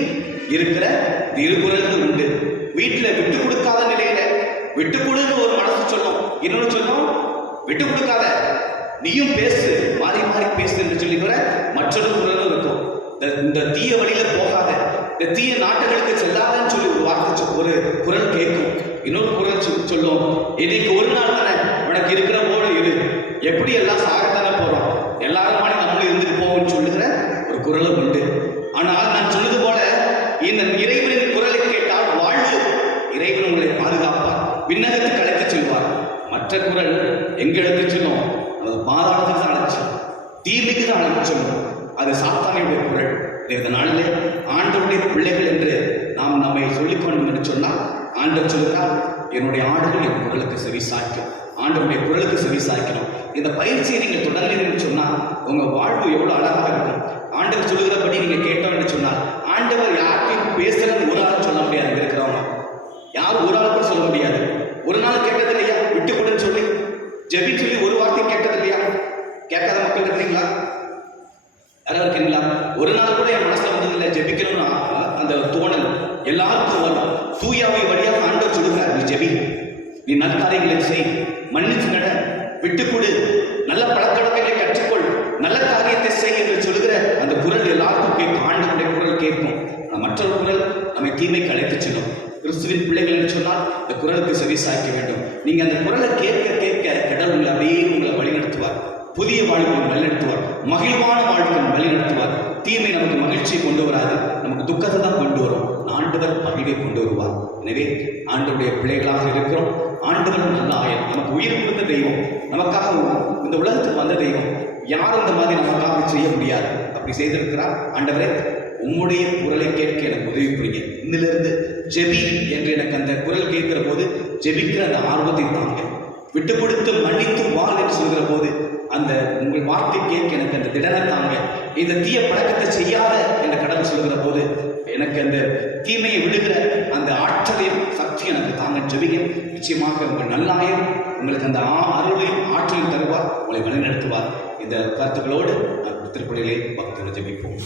இருக்கிற 2 குரல்கள் உண்டு. வீட்டில் விட்டு கொடுக்காத நிலையில விட்டு கொடுன்னு ஒரு மனசு சொல்லும், இன்னொன்று சொல்லும் விட்டு கொடுக்காத, நீயும் பேசு, மாறி மாறி பேசு என்று சொல்லிக்கிற மற்றொரு குரலும் இருக்கும். இந்த தீய வழியில போகாத, இந்த தீய நாட்டுகளுக்கு செல்லாதன்னு சொல்லி ஒரு வார்த்தை, ஒரு குரல் கேட்கும். இன்னொரு குரல் சொல்லும், இன்னைக்கு ஒரு நாள் தானே, உனக்கு இருக்கிற போல இரு, எப்படி எல்லாம் சாகத்தானே போறோம், எல்லாரும் மாதிரி நம்மளும் இருந்துட்டு போவோம்னு சொல்லுகிற ஒரு குரலும் உண்டு. ஆனால் நான் சொன்னது போல இந்த இறைவனின் குரலை கேட்டால் வாழ்வு, இறைவன் உங்களை பாதுகாப்பார், விண்ணகத்துக்கு அழைத்து செல்வார். மற்ற குரல் எங்க எடுத்து செல்லும்? அது பாதாளத்துக்கு தான் அழைச்சு, தீமைக்கு தான் அழைத்து செல்லும். அது சாத்தானுடைய குரல். இந்த நாளிலே ஆண்டவருடைய பிள்ளைகள் என்று நாம் நம்மை சொல்லிக்கொண்டோம் என்று சொன்னால், ஆண்டவர் சொல்கிறார், என்னுடைய ஆடுகள் என் குரலுக்கு செவி சாய்க்கும். ஆண்டவருடைய குரலுக்கு செவி சாய்க்கணும். இந்த பயிற்சியை நீங்கள் தொடர்ந்தீங்கன்னு சொன்னால் உங்க வாழ்வு எவ்வளவு அழகாக இருக்கும். ஆண்டவர் சொல்லுகிறபடி நீங்க கேட்டோம் என்று சொன்னால், ஆண்டவர் யாருக்கும் பேசலன்னு ஒரு ஆள் சொல்ல முடியாது. இருக்கிறவங்க யாரும் ஒரு ஆள் கூட சொல்ல முடியாது. ஒரு நாள் கேட்டது இல்லையா விட்டு கொடுன்னு சொல்லி, ஜெபி சொல்லி ஒரு வார்த்தை கேட்டது இல்லையா? கேட்காத மக்கள் இருக்கிறீங்களா? யாராவது இருக்கீங்களா? ஒரு நாள் கூட என் மனசுல வந்தது இல்லை ஜெபிக்கணும்னா அந்த தோணல் எல்லாருக்கும் வரும். தூயாவை வழியாக ஆண்டவர் சொல்லுகிறார், நீ ஜெபி, நீ நற்காரியங்களை செய், மன்னிச்சு நட, விட்டு கொடு, நல்ல பழக்கவழக்கங்களை கற்றுக்கொள், நல்ல காரியத்தை செய் என்று சொல்லுகிற அந்த குரல் எல்லாருக்கும் கேட்கும். ஆண்டவருடைய குரல் கேட்கும். மற்றொரு குரல் நம்மை தீமைக்கு அழைத்து செல்லும். கிறிஸ்துவின் பிள்ளைகள் என்று சொன்னால் இந்த குரலுக்கு செவி சாய்க்க வேண்டும். நீங்க அந்த குரலை கேட்க கேட்க கடவுள் அப்படியே உங்களை வழிநடத்துவார். புதிய வாழ்க்கையை வழிநடத்துவார், மகிழ்வான வாழ்க்கையை வழிநடத்துவார். தீமை நமக்கு மகிழ்ச்சியை கொண்டு வராது, நமக்கு துக்கத்தை தான் கொண்டு வரும். ஆண்டவர் மகிழ்வை கொண்டு வருவார். எனவே ஆண்டவருடைய பிள்ளைகளாக இருக்கிறோம். ஆண்டவர் நல்ல ஆயர், நமக்கு உயிர் கொடுத்த தெய்வம், நமக்காக இந்த உலகத்துக்கு வந்த தெய்வம். யாரும் இந்த மாதிரி நமக்காக செய்ய முடியாது. அப்படி செய்திருக்கிறார். ஆண்டவரே, உம்முடைய குரலை கேட்க எனக்கு உதவி புரியுங்க. இன்னிலிருந்து ஜெபி என்று எனக்கு அந்த குரல் கேட்கிற போது ஜெபிக்கிற அந்த ஆர்வத்தை தாங்க, விட்டு கொடுத்து மன்னித்து வாழ் என்று சொல்கிற போது அந்த உங்கள் வார்த்தை கேட்க எனக்கு அந்த திடனை தாங்க. இந்த தீய பழக்கத்தை செய்யாத என்ற கடவுள் சொல்கிற போது எனக்கு அந்த தீமையை விடுகிற அந்த ஆற்றலையும் சக்தியும் எனக்கு தாங்க. ஜெபிங்க. நிச்சயமாக உங்கள் நல்லாயர் உங்களுக்கு அந்த அருளையும் ஆற்றலையும் தருவார், உங்களை வழிநடத்துவார். இந்த கருத்துக்களோடு நான் திருப்பலியிலே பக்தர்கள் ஜெபிப்போம்.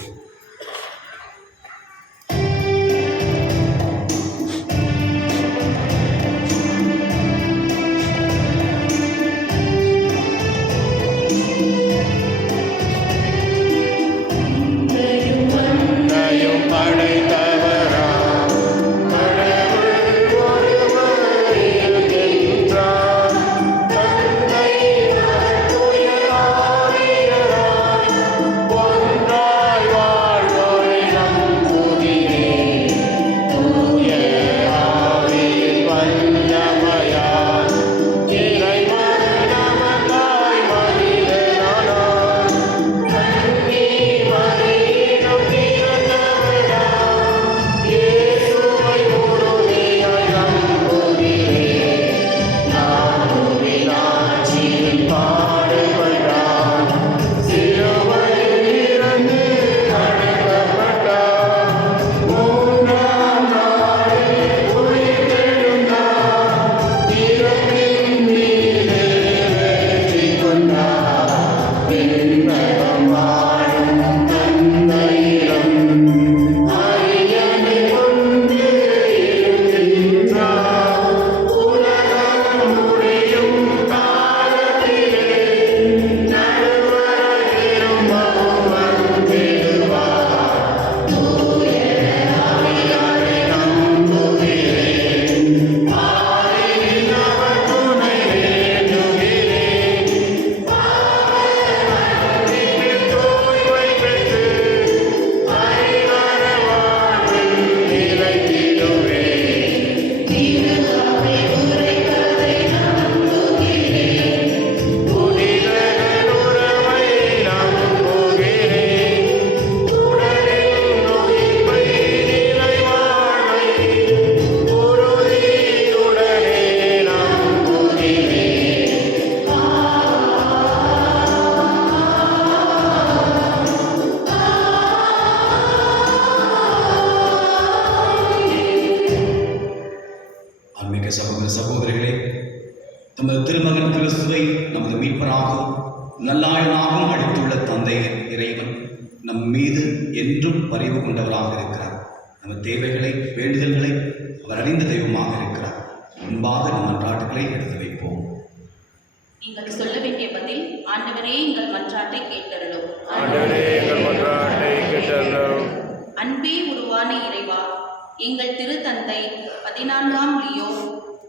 மீட்பராகவும் நல்லாயனாகவும் அளித்துள்ள தந்தை இறைவன் நம் மீது என்றும் பரிவு கொண்டவராக இருக்கிறார். நம்ம தேவைகளை வேண்டுதல்களை அவர் அறிந்த தெய்வமாக இருக்கிறார். முன்பாக நம் மன்றாட்டுகளை எடுத்து வைப்போம். நீங்கள் சொல்ல வேண்டிய பதில்: ஆண்டவரே எங்கள் மன்றாட்டை கேட்டருளும். ஆண்டவரே எங்கள் மன்றாட்டை கேட்டருளும். அன்பே உருவான இறைவா, எங்கள் திருத்தந்தை 14ஆம் லியோ,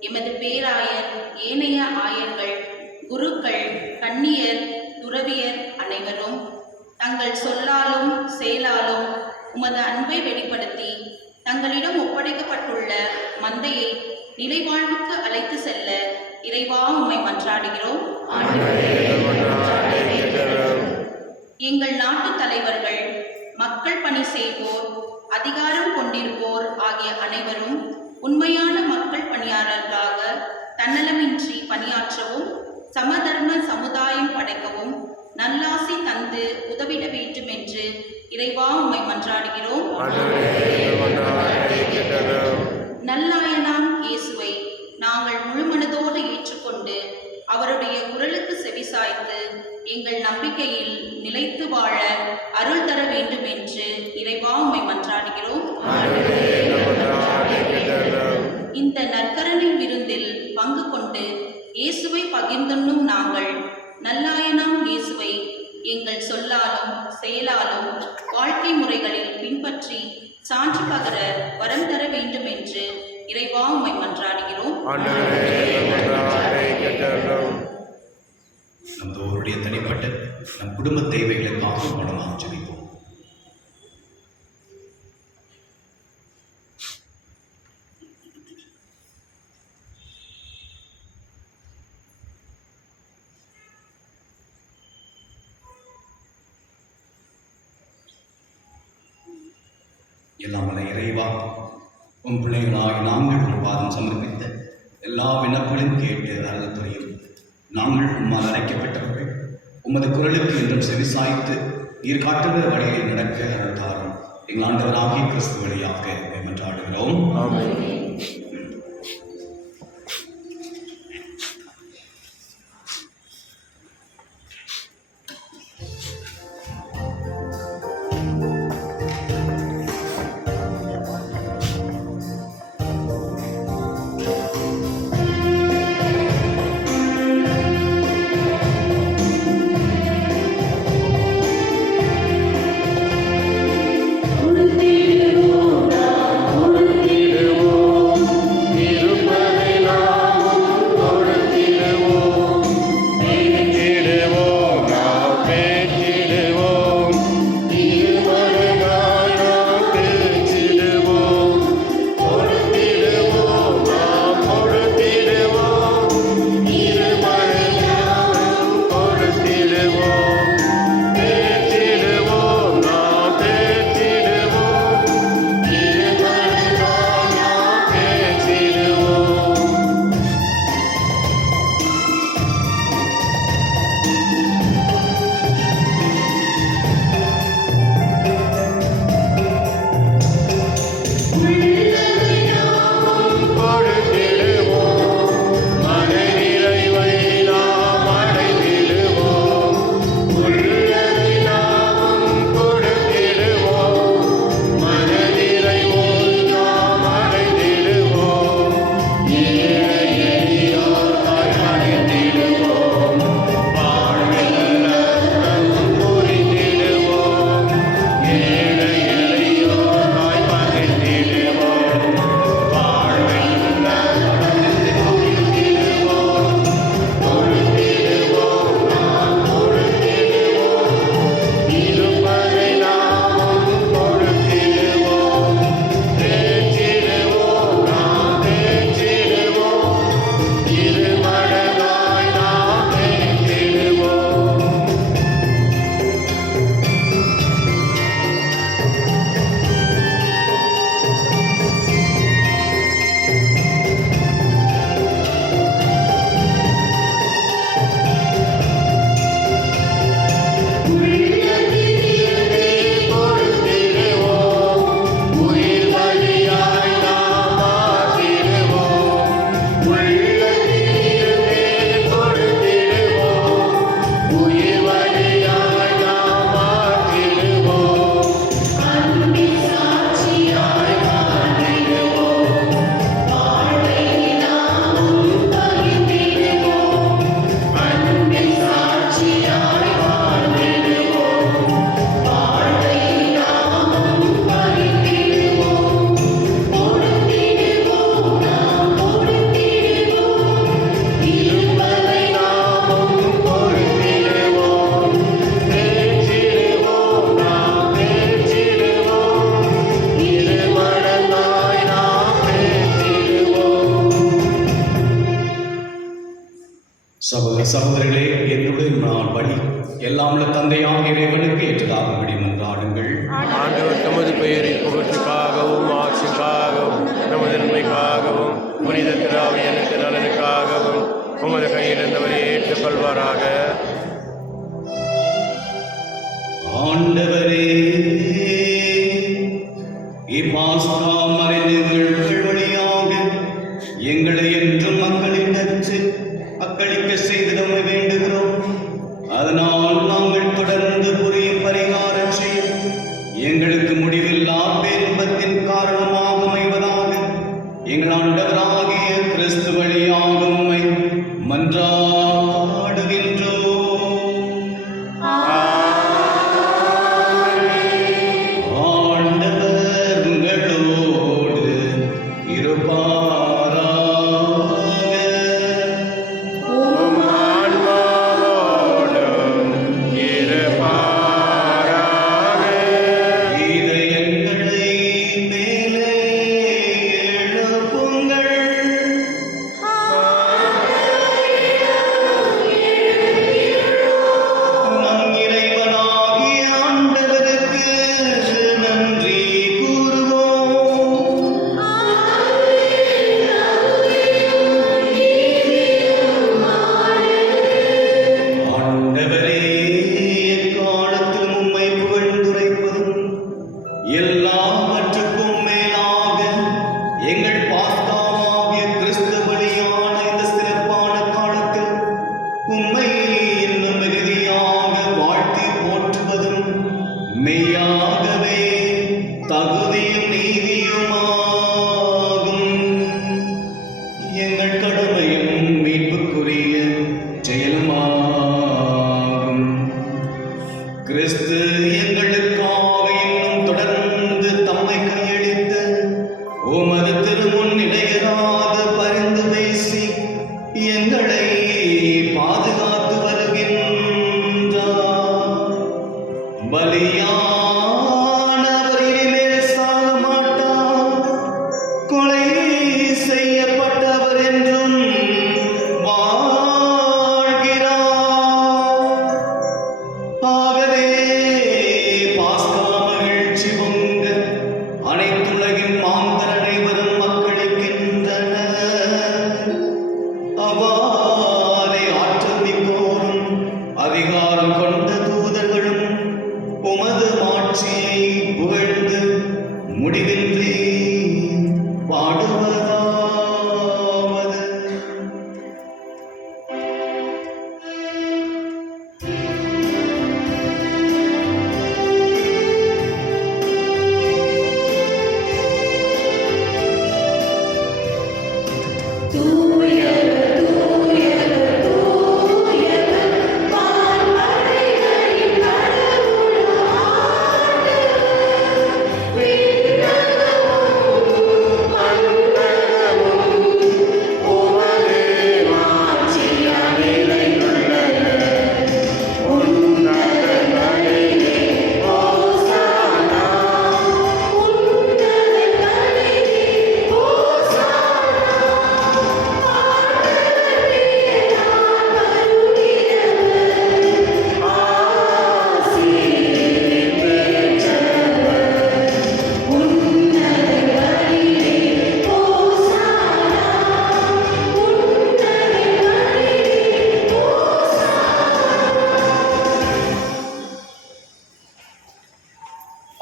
எமது பேராயர், ஏனைய ஆயர்கள், குருக்கள், கன்னியர், துறவியர் அனைவரும் தங்கள் சொல்லாலும் செயலாலும் உமது அன்பை வெளிப்படுத்தி தங்களிடம் ஒப்படைக்கப்பட்டுள்ள மந்தையை நிலைவாழ்வுக்கு அழைத்து செல்ல இறைவா உம்மை மன்றாடுகிறோம். ஆண்டவரே எங்கள் மன்றாட்டை கேட்டருளும். எங்கள் நாட்டு தலைவர்கள், மக்கள் பணி செய்வோர், அதிகாரம் கொண்டிருப்போர் ஆகிய அனைவரும் உண்மையான மக்கள் பணியாளர்களாக தன்னலமின்றி பணியாற்றவும் சமதர்ம சமுதாயம் படைக்கவும் நல்லாசி தந்து உதவிட வேண்டும் என்று இறைவா உம்மை மன்றாடுகிறோம். ஆண்டவரே எங்கள் மன்றாட்டை கேட்டருளும். நல்லாயனாம் இயேசுவை நாங்கள் முழுமனதோடு ஏற்றுக்கொண்டு அவருடைய குரலுக்கு செவிசாய்த்து எங்கள் நம்பிக்கையில் நிலைத்து வாழ அருள் தர வேண்டும் என்று இறைவா உம்மை மன்றாடுகிறோம். ஆண்டவரே எங்கள் மன்றாட்டை கேட்டருளும். இந்த நற்கரணை விருந்தில் பங்கு கொண்டு இயேசுவை பகிர்ந்துண்ணும் நாங்கள் நல்லாயனாம் இயேசுவை எங்கள் சொல்லாலும் செயலாலும் வாழ்க்கை முறைகளில் பின்பற்றி சான்று பகர வரம் தர வேண்டும் என்று இறைவா உம்மை மன்றாடுகிறோம். ஆண்டவரே எங்கள் மன்றாட்டை கேட்டருளும். நம்மளுடைய தனிப்பட்ட நம் குடும்ப தேவைகளுக்காக மனமாக ஜெபிப்போம். எல்லாம் வல்ல இறைவா, உன் பிள்ளைகளாய் நாங்கள் உன் பாதம் சமர்ப்பித்த எல்லா விண்ணப்பங்களையும் கேட்டு அருள் புரியும். நாங்கள் உம்மால் அழைக்கப்பட்டவர்கள், உமது குரலுக்கு என்றும் செவிசாய்த்து நீர் காட்டுகிற வழியை நடக்க அருள் தாரும். எங்கள் ஆண்டவராகிய கிறிஸ்து வழியாக மன்றாடுகிறோம். ஆமென். உறுதிடுவோம் சகோதரர்களே, என்னுடைய நான் பலி எல்லாம் உள்ள தந்தையாக இறைவனுக்கு ஏற்றதாகும்படி மன்றாடுங்கள். ஆண்டவர் தமது பெயரின் புகழ்ச்சிக்காகவும் ஆட்சிக்காகவும் நமது நன்மைக்காகவும் புனித திராவியனுக்கு நலனுக்காகவும் உமது கையிலிருந்தவரை ஏற்றுக்கொள்வாராக. ஆண்டவரே, இப்பாஸ்கா மறைநிகழ்வுகள் வழியாக எங்களை என்றும் மக்களின் நச்சு அக்களிக்க செய்து நம்மை வேண்டுகிறோம். அதனால் நாங்கள் தொடர்ந்து புரியும் பரிகாரம் செய்யும் எங்களுக்கு முடிவில்லா பேரின்பத்தின் காரணமாக அமைவதாக எங்கள் ஆண்டவராகிய கிறிஸ்து வழியாக உம்மை மன்றாடுகின்றோம். ஆண்டவர் உங்களோடு இருப்பாராக. உம் ஆன்மாவோடும் இருப்பாராக. இதயங்களை மேலே எழுப்புங்கள். நம் இறைவனாகிய ஆண்டவருக்கு நன்றி கூறுவோம். ஆண்டவரே, எக்காலத்திலும் உம்மை புகழ்ந்துரைப்பதும் எல்லாவற்றுக்கும் மேலாக எங்கள் பாஸ்காவாகிய கிறிஸ்து பலியான இந்த சிறப்பான காலத்தில் உம்மை இன்னும் மிகுதியாக வாழ்த்தி போற்றுவதும் மெய்யாகவே தகுதியும் நீதியுமாகும். எங்கள் கடமையும் மீட்புக்குரிய செயலுமாகும். கிறிஸ்து எங்களுக்காக இன்னும் தொடர்ந்து தம்மை கையளித்து உமது திருமுன் இடையராத பரிந்து பேசி எங்களை பாதுகாத்து வருகின்றார். பலியானவர் இனிமேல் சாக மாட்டார். கொலை செய்யப்பட்டவர் என்றும் வாழ்கிறார். ஆகவே பாஸ்கா மகிழ்ச்சி பொங்க அனைத்துலகின் மாந்தர் அனைவரும் மக்களிக்கின்றனர். அவ்வாறே ஆற்றல் மிக்கோரும் அதிகாரம் கொண்ட தூதர்களும் உமது மாட்சியை புகழ்ந்து முடிவின்றி பாடுவதாவது.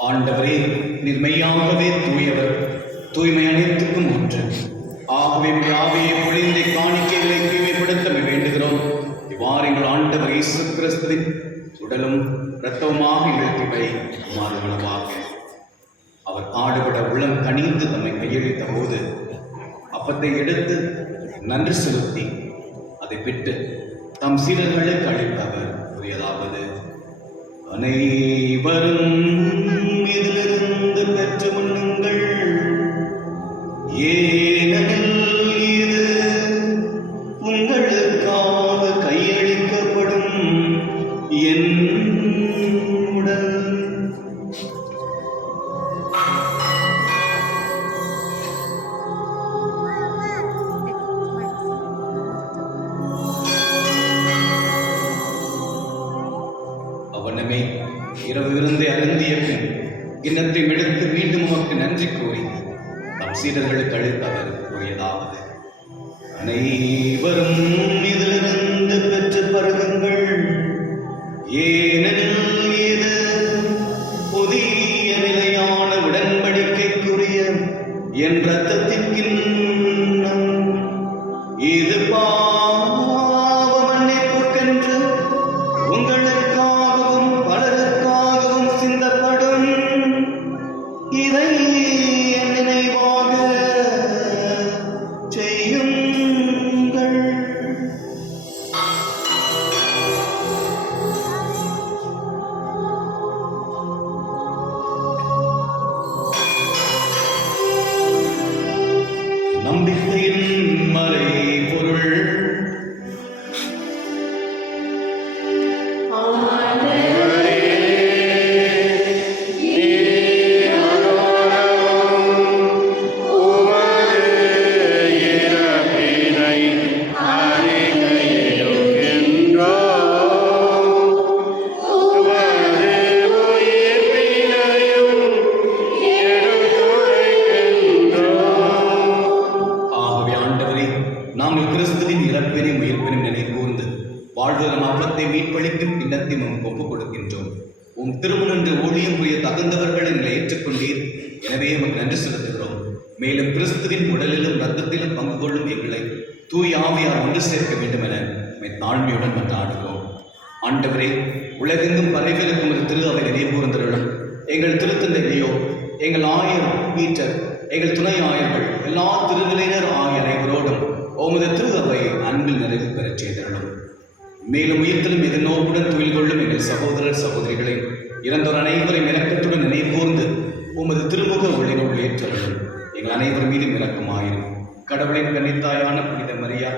ஆண்டவரே, நிர்மையாகவே தூயவர், தூய்மை அனைத்துக்கும் ஒன்று. ஆகவே ஆவியை பொழிந்த காணிக்கைகளை தூய்மைப்படுத்த வேண்டுகிறோம். இவ்வாறு எங்கள் ஆண்டவர் இயேசு கிறிஸ்துவின் உடலும் இரத்தவுமாக எங்களுக்கு மாறுவனவாக. அவர் பாடுபட உள்ளம் கனிந்து தம்மை கையளித்த போது அப்பத்தை எடுத்து நன்றி செலுத்தி அதை விட்டு தம் சீடர்களுக்கு அளித்தவர் கூறியதாவது: அனைவரும் இதிலிருந்து பெற்று உண்ணுங்கள், ஏனெனில் இது உங்களுக்காக கையளிக்கப்படும் என் உடல். வண்ணமே இரவு விருந்தை அருந்திய பின் கிண்ணத்தை எடுத்து மீண்டும் உமக்கு நன்றி கூறி தம் சீடர்களுக்கு அளித்து அவர் கூறியதாவது: அனைவரும் இதிலிருந்து பெற்று பருகுங்கள், ஏனெனில் இது புதிய நிலையான உடன்படிக்கைக்குரிய என் இரத்தத்தின் கிண்ணம். இது பாவ மன்னிப்புக்கென்று உங்களுக்காகவும் பலருக்காகவும் சிந்தப்படும். இதை என் நினைவாக செய்யுங்கள். நம்பிக்கையின் மறைபொருள். ஆகவே ஆண்டவரே, நாங்கள் கிறிஸ்துவின் இறப்பினையும் உயிர்ப்பினையும் நினைகூர்ந்து வாழ்தலும் அப்பத்தை மீட்பளிக்கும் கிண்ணத்தை உமக்கு ஒப்புக் கொடுக்கின்றோம். உம் திருமணன்று ஊழியம் புரிய தகுந்தவர்கள் எங்களை ஏற்றுக்கொண்டீர். எனவே உமக்கு நன்றி செலுத்துகிறோம். மேலும் கிறிஸ்துவின் உடலிலும் இரத்தத்திலும் பங்கு கொள்ளும் எங்களை தூய் ஆவியார் ஒன்று சேர்க்க வேண்டும் என தாழ்மையுடன் மன்றாடுகிறோம். ஆண்டவரே, உலகெங்கும் பரவியிருக்கும் ஒரு திரு அவை நினைவுகூர்ந்தருளும். எங்கள் திருத்தந்தை லியோ, எங்கள் ஆயர் பீட்டர், எங்கள் துணை ஆயர்கள், எல்லா திருநிலையினர் ஆகிய அனைவரோடும் உமது திரு அவை அன்பில் நிறைவு பெறச் செய்தருளும். மேலும் உயிர்த்தலும் எதிர்நோக்குடன் துயில் கொள்ளும் எங்கள் சகோதரர் சகோதரிகளை இறந்தோர் அனைவரையும் இரக்கத்துடன் நினைவுகூர்ந்து உமது திருமுக ஒளியினுள் ஏற்றருளும். எங்கள் அனைவர் மீதும் இரக்கமாயிரும். கடவுளின் கன்னித்தாயான புனித மரியா,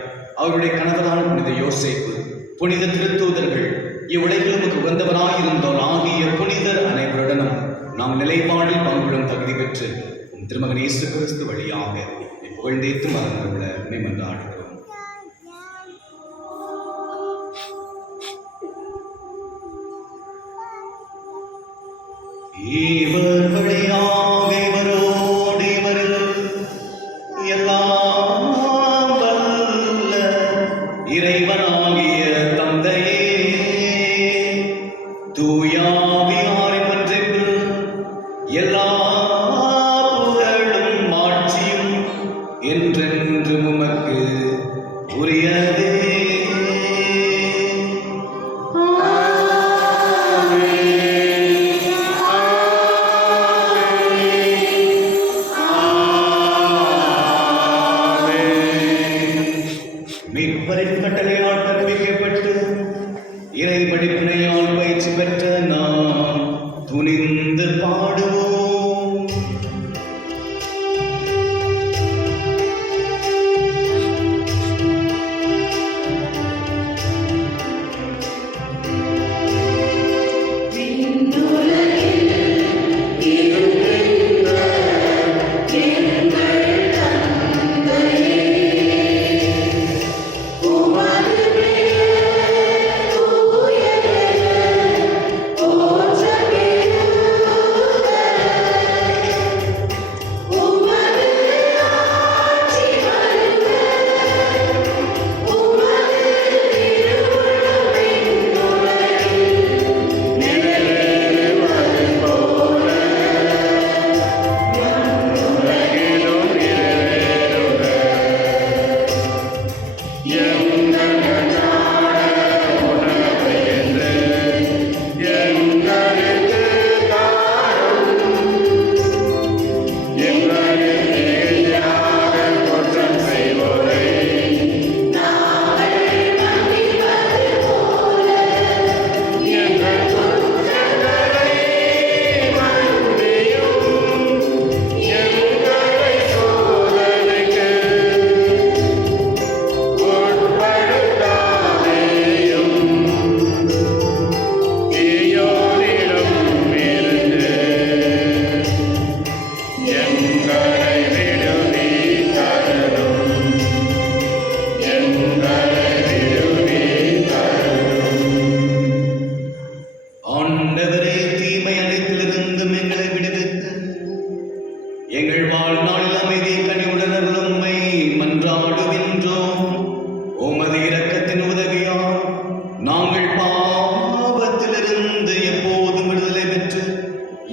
அவருடைய கணவரான புனித யோசேப்பு, புனித திருத்தூதர்கள், இவ்வுலகில் உமக்கு உகந்தவராயிருந்தோர் ஆகிய புனிதர் அனைவருடனும் நாம் நிலைப்பாடில் பங்குடன் தகுதி பெற்று உம் திருமகன் இயேசு கிறிஸ்து வழியாக புகழ்ந்தேத்து மறந்துள்ள மன்றாடுகிறோம். இவர் வழியாக இவரோடு இவரில் எல்லாம் வல்ல இறைவனாகிய தந்தையே, தூயாவியாரின் ஒன்றிற்கு எல்லா புகழும் மாட்சியும் என்றென்று உமக்கு உரியதே. மீட்பரின் கட்டளையால் கற்பிக்கப்பட்டு இறை படிப்பினையால் பயிற்சி பெற்ற நாம் துணிந்து பாடுவோம். உமது பெயர் தூயது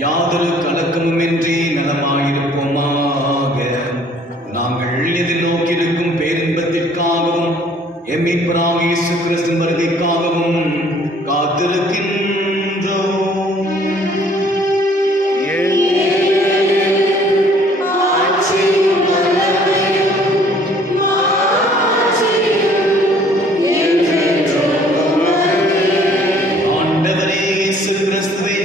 யாதொரு கலக்கமுமின்றி நலமாயிருப்போமாக. நாங்கள் எதிர்நோக்கியிருக்கும் பேரின்பத்திற்காகவும் எம் மீட்பராகிய இயேசு கிறிஸ்துவின் வருகைக்காகவும் காத்திருக்கின்றோம். ஆண்டவரே இயேசு கிறிஸ்துவே,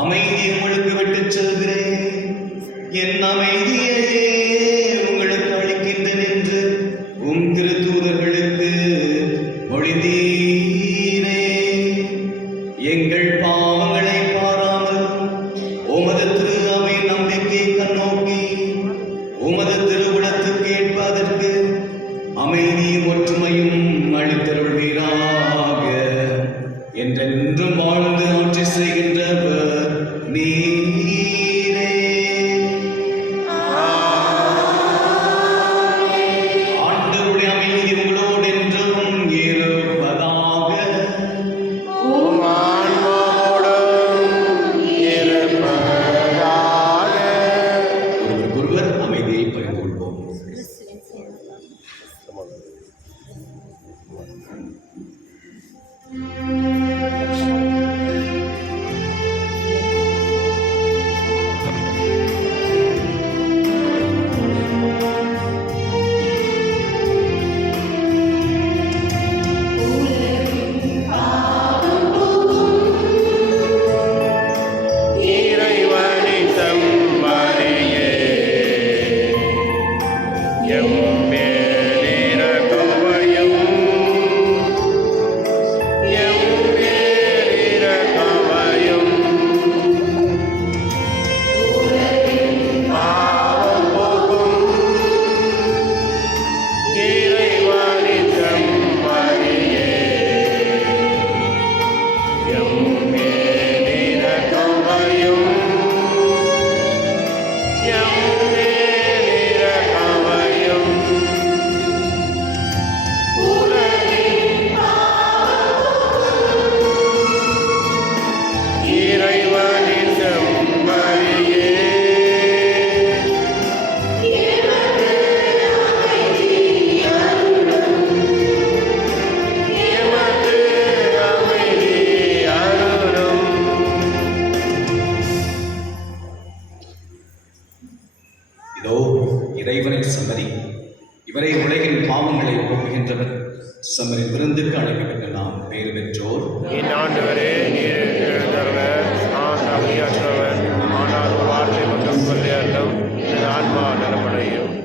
அமைதியை உங்களுக்கு விட்டுச் செல்கிறேன், என் அமைதியையே உங்களுக்கு அளிக்கின்றேன் என்று உம் திருத்தூதர்களுக்கு மொழிந்தீரே. எங்கள் பாவங்களை பாராமல் உமது திரு அவை நம்பிக்கை கண்ணோக்கி உமது திருவுளத்துக்கு ஏற்பதற்கு அமைதியும் ஒற்றுமையும் அளித்தருள்வீராக. என்றென்றும் வாழ்ந்து ஆட்சி செய்கின்றவர் நீரே. ஆண்டவருடைய அமைதி உங்களோடு என்றும் இருப்பதாக. உம் ஆன்மாவோடும் இருப்பதாக. ஒருவர் அமைதியை பகிர்ந்து கொள்வோம். இறைவனின் செம்மறியே, எம் மேல் இரக்கமையும், எம் மேல் இரக்கமையும். பாவம் போக்கும் இறைவனின் செம்மறியே, எம் மேல் இரக்கமையும், எம் மேல் இரக்கமையும். இறைவனின் செம்மறியே, எமக்கு அமைதி அருளும். இதோ இறைவனின் செம்மறி, இவரை உலகின் பாவங்களை போக்குகின்றவர். செம்மறி விருந்துக்கு அழைக்கப்பட்ட நாம் பேறு பெற்றோர். என் ஆண்டவரே, நீர் எழுந்தருள நான் தகுதியற்றவர். ஆனால் ஒரு வார்த்தை மட்டும் சொல்லியாலும் என் ஆன்மா நலமடையும்.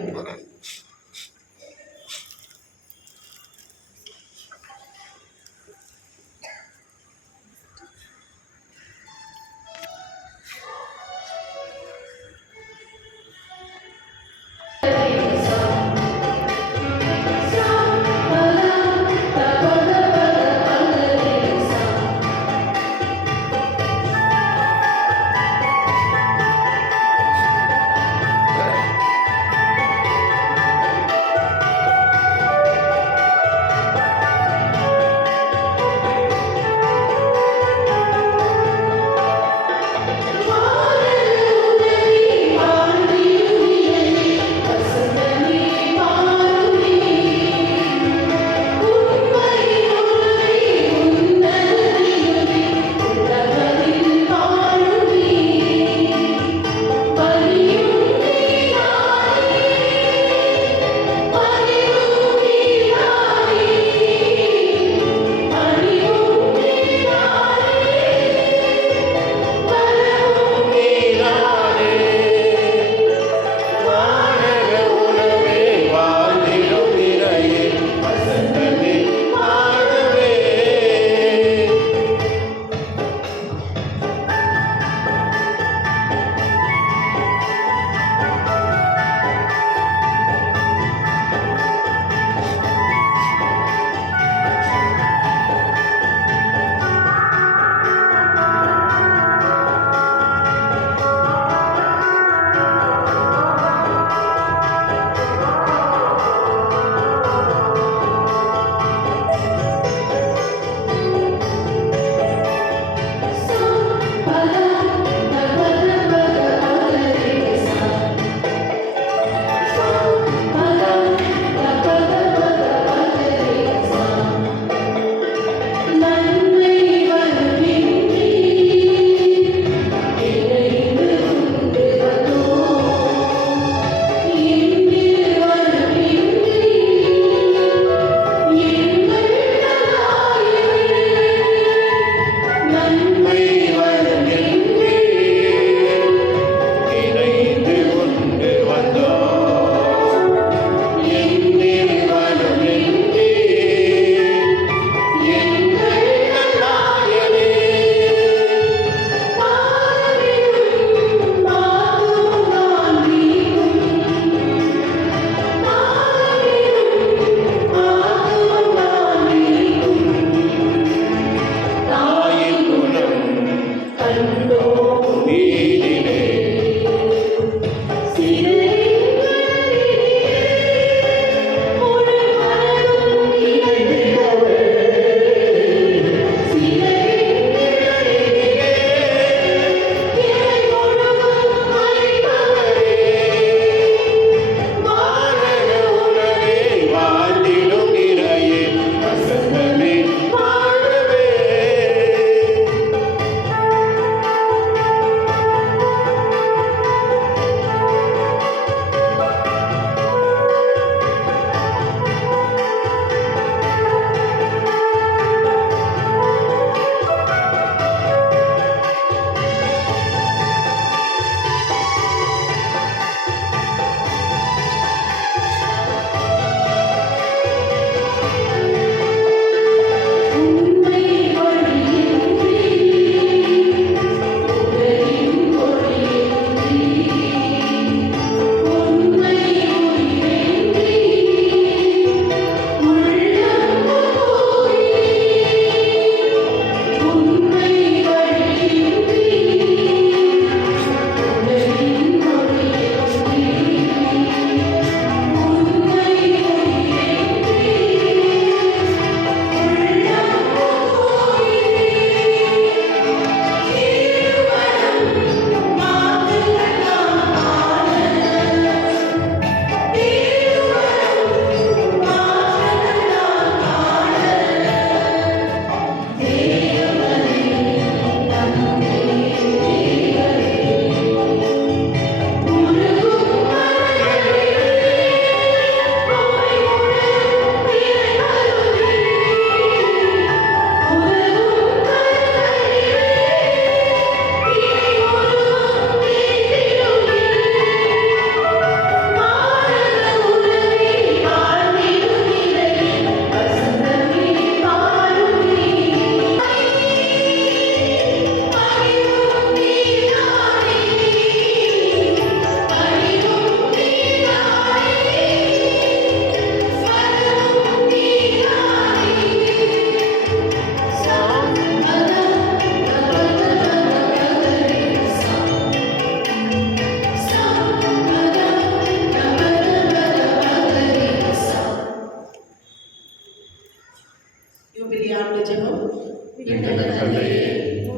எங்கள் தந்தையே,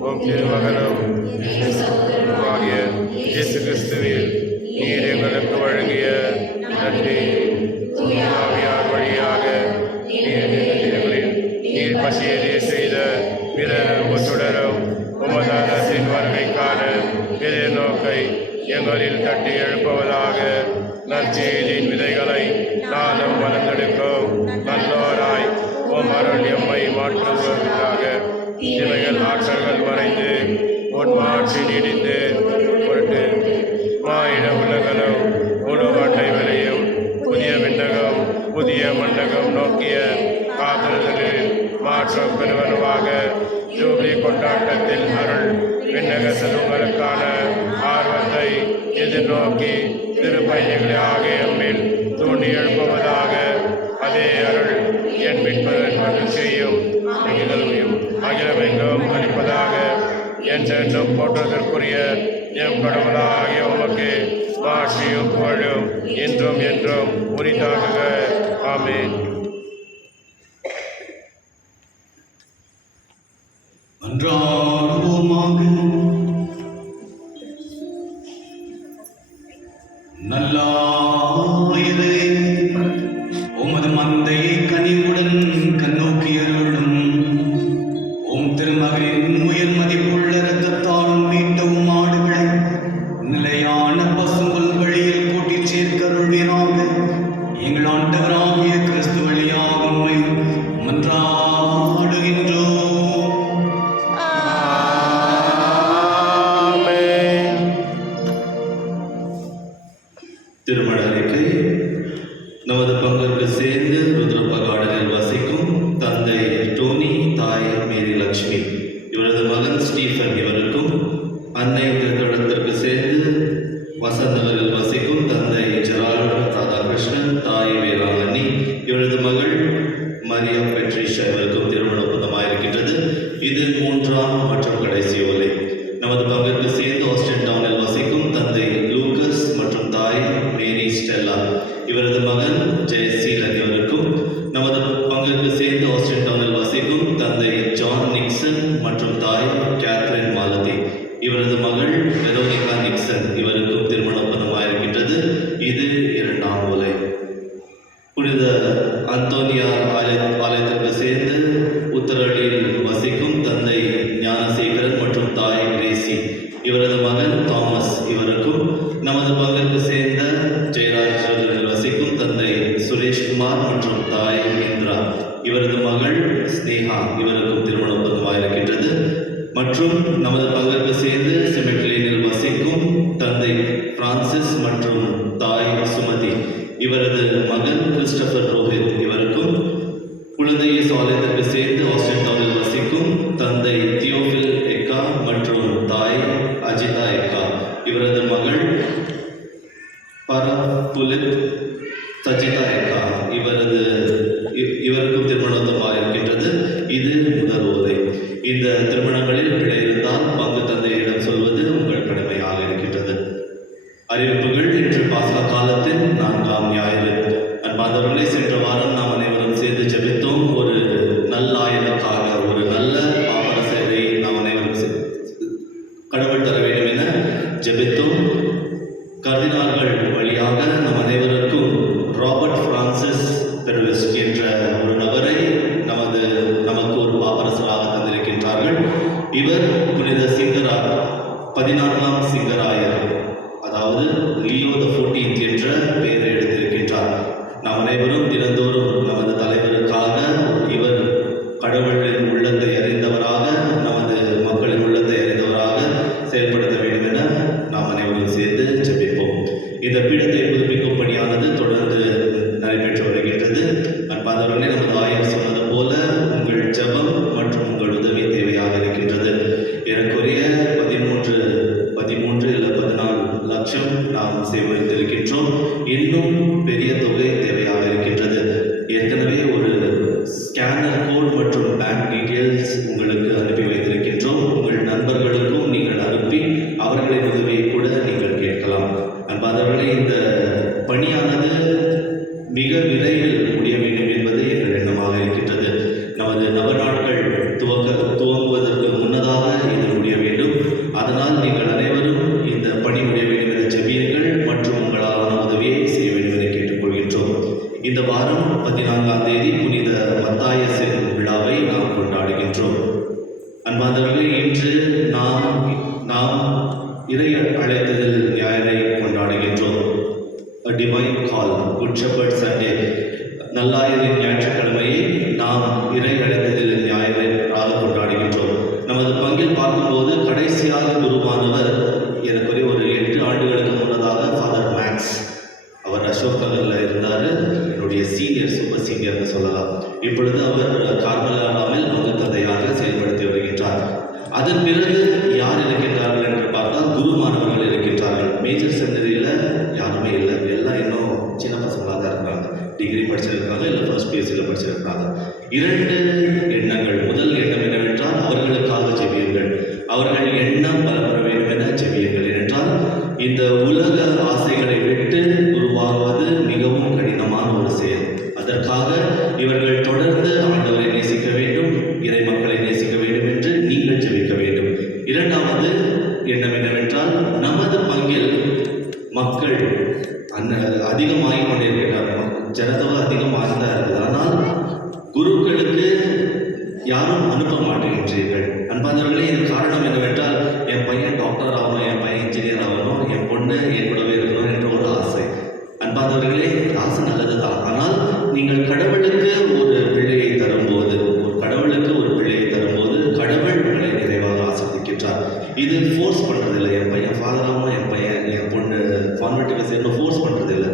உம் திருமகனும் ஆகிய இயேசு கிறிஸ்துவில் நீர் எங்களுக்கு வழங்கிய நன்றி தூய ஆவியார் வழியாக நீர் பசியறிய செய்த பிற தொடரும் உமது அரசின் வருகைக்கான எதிர்நோக்கை எங்களில் தட்டி எழுப்புவதாக. நற்செய்தியின் விதைகளை நாளும் வளர்ந்தெடுக்கும் நல்லோராய் உம் அருள் எம்மை மாற்றுவதற்காக இவைகள் ஆற்றல்கள் மறைந்து உன் மாற்றி நீடித்து பொருட்டு மாயிட உலகளும் முழு அட்டை விலையும் புதிய விண்ணகம் புதிய மண்டகம் நோக்கிய காதலில் மாற்றம் பெறுவனவாக. ஜூபிலி கொண்டாட்டத்தில் அருள் விண்ணக செல்வங்களுக்கான ஆர்வத்தை எதிர்நோக்கி திருப்பயணிகளாக எம்மில் தூண்டி எழுப்புவதாக. அதே அருள் என் மீட்பதன் மற்றும் செய்யும் நிகழ்வையும் அகிலமெங்கும் அளிப்பதாக. என்றென்றும் போற்றுவதற்குரிய எம் கடவுளாகிய உமக்கு மாற்றியும் புகழும் என்றும் என்றும் உரித்தாகுக. ஆமென். மன்றாடுவோமாக. நல்லாயிரே, உமது மந்தையை கனிவுடன் கண்ணோக்கி அருளும். உம் திருமகனின் உயர் மதிப்புள்ள இரத்தத்தால் மீட்டவும் ஆடுகளை நிலையான பசும்புல் வழியில் கூட்டிச் சேர்க்கருள்வீராக. எங்கள் ஆண்டவராகிய கிறிஸ்து வழியாக உம்மை மன்றாடுகின்றோம். திருமண அறிக்கை. நமது பங்கிற்கு சேர்ந்து ருத்ரப்பகாடனில் வசிக்கும் தந்தை டோனி, தாய் மேரி லட்சுமி, இவரது மகன் ஸ்டீஃபன் இவருக்கும், அன்னை திருத்தலத்திற்கு சேர்ந்து வசந்தவரில் வசிக்கும் தந்தை ஜெரால்ட் ராதாகிருஷ்ணன், தாய் வேளாங்கண்ணி, இவரது மகள் மரியா பெட்ரிஷா இவருக்கும் திருமண ஒப்பந்தமாயிருக்கின்றது. இது 3ஆம் மற்றும் கடைசி ஓலை. நமது பங்கிற்கு சேர்ந்து ஆஸ்டின் டவுனில் வசிக்கும் தந்தை லூகஸ் மற்றும் தாய் மேரி ஸ்டெல்லா, இவரது மகன் ஜெயசீலன் இவருக்கும், நமது பங்கிற்கு சேர்ந்து ஆஸ்டின் டவுனில் வசிக்கும் தந்தை ஜான் நிக்சன் மற்றும் தாய் கேத்ரின் மாலதி, இவரது மகள் வெரோனிகா நிக்சன் இவருக்கும் திருமண ஒப்பந்தமாயிருக்கின்றது. இது 2ஆம் ஓலை. புனித அந்தோனியா ஆலயத்திற்கு சேர்ந்து உத்தரடியில் வசிக்கும் தந்தை ஞானசேகரன் மற்றும் தாய் கிரேசி, இவரது மகன் தாமஸ் இவருக்கும், நமது பங்கிற்கு சேர்ந்த ஜெயராஜரில் வசிக்கும் தந்தை சுரேஷ்குமார் மற்றும் தாய் இந்திரா, இவரது மகள் ஸ்னேகா இவருக்கும் திருமண ஒப்பந்தமாயிருக்கின்றது. மற்றும் நமது பங்கிற்கு சேர்ந்து செமெட்லேனில் வசிக்கும் தந்தை பிரான்சிஸ் மற்றும் தாய் சுமதி, இவரது மகன் கிறிஸ்டபர் ரோஹித் இவருக்கும், குழந்தை ஆலயத்திற்கு சேர்ந்து ஆஸ்டின் டவுனில் வசிக்கும் தந்தை தியோஃபில் எக்கா மற்றும் தாய் அஜிதா எக்கா, இவரது மகள் பரபுலித் சஜிதா எக்கா, இவருக்கும் திருமணமாயிருக்கின்றது. இது முதல் ஓலை. இந்த திருமணங்களில் பிழை இருந்தால் பங்கு தந்தையிடம் சொல்வது உங்கள் கடமையாக இருக்கின்றது. அறிவிப்புகள். இன்று பாஸ்கா காலத்தின் 4ஆம் ஞாயிறு. அன்பார்ந்தவர்களே, சென்ற வாரம் நாம் அனைவரும் சேர்ந்து ஜெபித்தோம். ஒரு நல்லாயனுக்காக, ஒரு நல்ல பாப்பர சேவை நாம் அனைவரும் கடவுள் தர வேண்டும் என ஜெபித்தோம். கர்தினால்கள் வழியாக நம் அனைவருக்கும் ராபர்ட் பிரான்சிஸ் பெர்விஸ்க் என்ற ஒரு நபரை நமக்கு ஒரு பாப்பரசராக தந்திருக்கின்றார்கள். இவர் புனித சிங்கரார் 14ஆம் சிங்கராயர், அதாவது லியோ தி 14th என்ற பெயரை எடுத்திருக்கின்றார். நாம் அனைவரும் தினந்தோறும் நமது தலைவருக்காக, இவர் கடவுளின் உள்ளத்தை அறிந்தவராக, நமது மக்களின் உள்ளத்தை அறிந்தவராக செயல்படுத்த வேண்டும் என நாம் அனைவரும் சேர்ந்து ஜெபிப்போம். இந்த பீடத்தை புதுப்பிக்கும் பணியானது தொடர்ந்து நடைபெற்று வருகின்றது. அன்பார்ந்தவர்களே, நமது ஆயர் சொன்னது போல உங்கள் ஜெபம் மற்றும் உங்கள் உதவி தேவையாக இருக்கின்றது. ஏறக்குறைய 13 இல்லை 14 லட்சம் நாம் சேகரித்திருக்கின்றோம். இன்னும் பெரிய தொகை தேவையாக இருக்கின்றது. ஏற்கனவே ஒரு ஸ்கேனர் கோட் மற்றும் பேங்க் டீட்டெயில்ஸ் உங்களுக்கு அனுப்பி வைத்திருக்கின்றோம். உங்கள் நண்பர்களுக்கும் நீங்கள் அனுப்பி அவர்களின் உதவியை கூட நீங்கள் கேட்கலாம். அன்பார்ந்தவர்களே, இந்த பணியானது மிக விரைவில் முடிய வேண்டும் என்பது எங்கள் எண்ணமாக இருக்கின்றது. நமது நவநாட்கள் துவங்க அன்பார்ந்தவர்களே, இன்று நாம் இறை அழைத்ததில் ஞாயிறை கொண்டாடுகின்றோம். A divine call, Good Shepherd Sunday. நல்லாயரின் ஞாயிற்றுக்கிழமையை நாம் இறை அழைத்ததில் ஞாயிறாக கொண்டாடுகின்றோம். நமது பங்கில் பார்க்கும்போது கடைசியாக குருவானவர் எனக்கு ஒரு 8 ஆண்டுகளுக்கு முன்னதாக ஃபாதர் மேக்ஸ், அவர் அசோக் நகரில் இருந்தார். என்னுடைய சீனியர், சூப்பர் சீனியர்னு சொல்லலாம். இப்பொழுது அவர் கார்மலாவில் பங்கு தந்தையாக செயல்படுத்தி வருகின்றார். அதன் பிறகு யார் இருக்கின்றார்கள் என்று பார்த்தால் குருமானவர்கள் இருக்கின்றார்கள். மேஜர் செமினரியில் யாருமே இல்லை, எல்லாம் இன்னும் சின்ன பசங்களாக தான் இருக்கிறாங்க. டிகிரி படிச்சிருக்காங்க, இல்லை ஃபர்ஸ்ட் பிஎஸ்சியில் படிச்சிருக்காங்க. 2 எண்ணங்கள். முதல் எண்ணம் என்னவென்றால் அவர்களுக்காக ஜெபியுங்கள். அவர்கள் எண்ணம் பலப்பட வேண்டும் என ஜெபியுங்கள். ஏனென்றால் இந்த உலக ஆசைகளை விட்டு உருவாகுவது மிகவும் கடினமான ஒரு செயல். அதற்காக இவர்கள் தொடர்ந்து ஆண்டவரை நேசிக்க வேண்டும், இறை மக்களை நேசிக்க வேண்டும் என்று நீங்கள் ஜெபிக்க வேண்டும். 2வது எண்ணம் என்னவென்றால் நமது பங்கில் மக்கள் அதிகமாகிக் கொண்டிருக்கிறார்கள். ஜனதொகை அதிகமாக தான் இருக்குது. ஆனால் குருக்களுக்கு யாரும் அனுப்ப மாட்டேங்கின்றீர்கள். அன்பானவர்களே, இது காரணம் என்னவென்றால் என் பையன் டாக்டர் ஆகணும், என் பையன் இன்ஜினியர் ஆகணும், என் பொண்ணு என் கூடவே இருக்கணும் என்ற ஒரு ஆசை. அன்பானவர்களே, ஆசை நல்லது தான். ஆனால் நீங்கள் கடவுளுக்கு ஒரு பிள்ளையை தரும்போது, கடவுள் உங்களை நிறைவாக ஆசிர்வதிக்கின்றார். இது ஃபோர்ஸ் பண்ணுறதில்லை. என் பையன் ஃபாதர் ஆகணும், என் பொண்ணு கான்வென்ட்டுக்கு சேர்ந்து ஃபோர்ஸ் பண்ணுறதில்லை.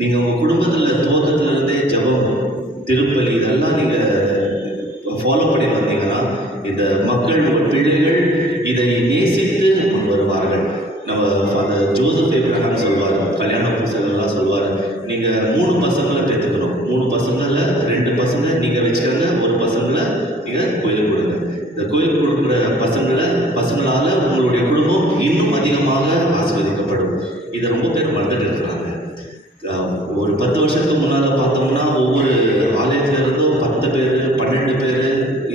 நீங்கள் உங்கள் குடும்பத்தில் துவக்கத்திலிருந்தே ஜெபம், திருப்பலி இதெல்லாம் நீங்கள் ஃபாலோ பண்ணி வந்தீங்கன்னா இந்த மக்கள், உங்கள் பிள்ளைகள் இதை நேசித்து முன் வருவார்கள். நம்ம ஃபாதர் ஜோசப் ஏப்ரஹாம் சொல்வார், கல்யாண புதுசெல்லாம் சொல்வார், நீங்கள் 3 பசங்களை பெற்றுக்கணும். 3 பசங்களில் 2 பசங்க நீங்கள் வச்சுக்கோங்க, 1 பசங்களை நீங்கள் கோயிலுக்கு கொடுங்க. இந்த கோயிலுக்கு கொடுக்குற பசங்களால் உங்களுடைய குடும்பம் இன்னும் அதிகமாக ஆசீர்வதிக்கப்படும். இதை ரொம்ப பேர் மறந்துட்டு இருக்கிறாங்க. ஒரு 10 வருஷத்துக்கு முன்னால் பார்த்தோம்னா ஒவ்வொரு ஆலயத்திலிருந்தும் 10 பேர் 12 பேர்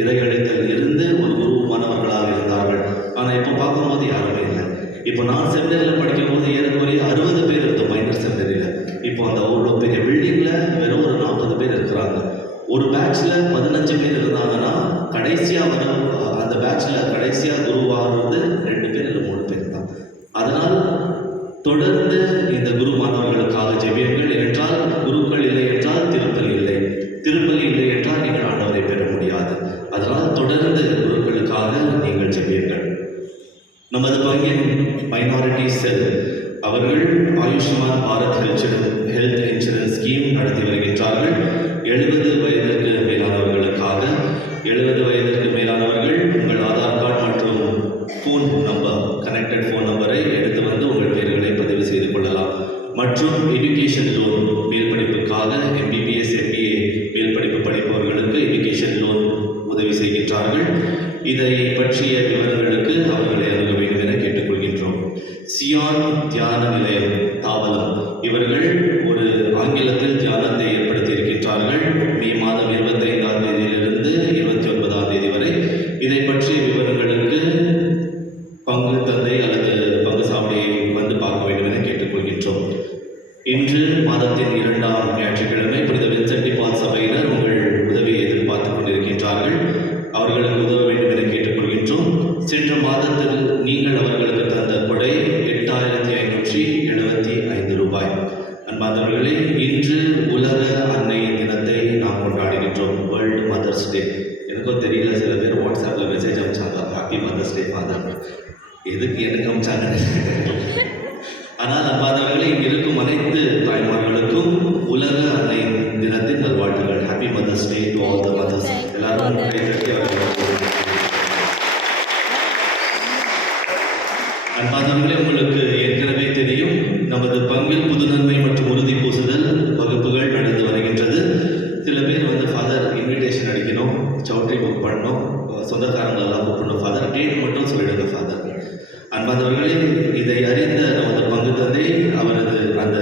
இறை அழைத்தல் இருந்து ஒரு குருமானவர்களாக இருந்தார்கள். ஆனால் இப்போ பார்க்கும்போது யாருமே இல்லை. இப்போ நான் செமினரியில் படிக்கும்போது ஏறக்குறைய 60 பேர் இருந்தோம் மைனர் செமினரியில். இப்போ அந்த அவ்வளோ பெரிய பில்டிங்கில் வெறும் ஒரு 40 பேர் இருக்கிறாங்க. ஒரு பேட்சில் 15 பேர் இருந்தாங்கன்னா கடைசியாக அந்த பேட்சில் கடைசியாக குருவாகிறது 2 பேர் இல்லை 3 பேர் தான். அதனால் தொடர்ந்து இந்த குரு மாணவர்களுக்காக ஜெபியுங்கள். ஏனென்றால் குருக்கள் இல்லை என்றால் திருப்பலி இல்லை, திருப்பலி இல்லை என்றால் நீங்கள் ஆண்டவரை பெற முடியாது. அதனால் தொடர்ந்து குருக்களுக்காக நீங்கள் ஜெபியுங்கள். நமது பங்கின் மைனாரிட்டி செல் அவர்கள் Ayushman Bharat health insurance scheme நடத்தி வருகின்றார்கள். 70 வயதிற்கு மேலானவர்களுக்காக. 70 வயதிற்கு மேலானவர்கள் உங்கள் ஆதார் கார்டு மற்றும் ஃபோன் நம்பர், கனெக்டட் ஃபோன் நம்பரை எடுத்து வந்து உங்கள் பெயர்களை பதிவு செய்து கொள்ளலாம். மற்றும் எஜுகேஷன் லோன், மேல் படிப்புக்காக MBBS MBA மேல் படிப்பு படிப்பவர்களுக்கு எஜுகேஷன் லோன் உதவி செய்கின்றார்கள். இதை பற்றிய விவரங்களுக்கு அவர்களை அணுக வேண்டும் என கேட்டுக்கொள்கின்றோம். சியான் தியான நிலையம் தாவலம் இவர்கள் ஒரு ஆங்கிலத்தில் தியானத்தை ஏற்படுத்தி இருக்கின்றார்கள். மே மாதம் 25ஆம் தேதியிலிருந்து 29ஆம் தேதி வரை. இதை பற்றிய விவரங்களுக்கு பங்கு தந்தை அல்லது பங்கு சாவடியை வந்து பார்க்க வேண்டும் என கேட்டுக்கொள்கின்றோம். இன்று மாதத்தின் 2ஆம் ஞாயிற்றுக்கிழமை புனித வின்சென்ட் டி பால் சபையினர் உங்கள் உதவியை எதிர்பார்த்துக் கொண்டிருக்கின்றார்கள். அவர்களுக்கு உதவ வேண்டும் என கேட்டுக்கொள்கின்றோம். சென்ற மாதத்தில் நீங்கள் அவர்களுக்கு தந்த கொடை 8575 ரூபாய். அன்பார்ந்தவர்களே, இன்று உலக அன்னை தினத்தை நாம் கொண்டாடுகின்றோம். World mother's day. எனக்கும் தெரியல, சில பேர் வாட்ஸ்அப்பில் மெசேஜ் அனுப்பிச்சாங்க, ஹாப்பி மதர்ஸ் டே ஃபாதர். எதுக்கு எனக்கு அனுப்பிச்சாங்க? ஆனால் அன்பார்ந்தவர்களே, இங்கே இருக்கும் அனைத்து தாய்மார்களுக்கும் உலக அன்னை தினத்தின் நல்வாழ்த்துக்கள். Happy mother's day to all the mothers. எல்லாரும் அன்பார்ந்தவர்களே, உங்களுக்கு ஏற்கனவே தெரியும், நமது பங்கில் புது நன்மை மற்றும் உறுதி பூசுதல் வகுப்புகள் நடந்து வருகின்றது. சில பேர் வந்து ஃபாதர் இன்விடேஷன் அடிக்கணும், சவுட்ரி புக் பண்ணணும், சொந்தக்காரங்களெல்லாம் புக் பண்ணணும், ஃபாதர் டேட் மட்டும் சொல்லிடுங்க ஃபாதர். அன்பார்ந்தவர்களே, இதை அறிந்த நமது பங்கு தந்தை அவரது அந்த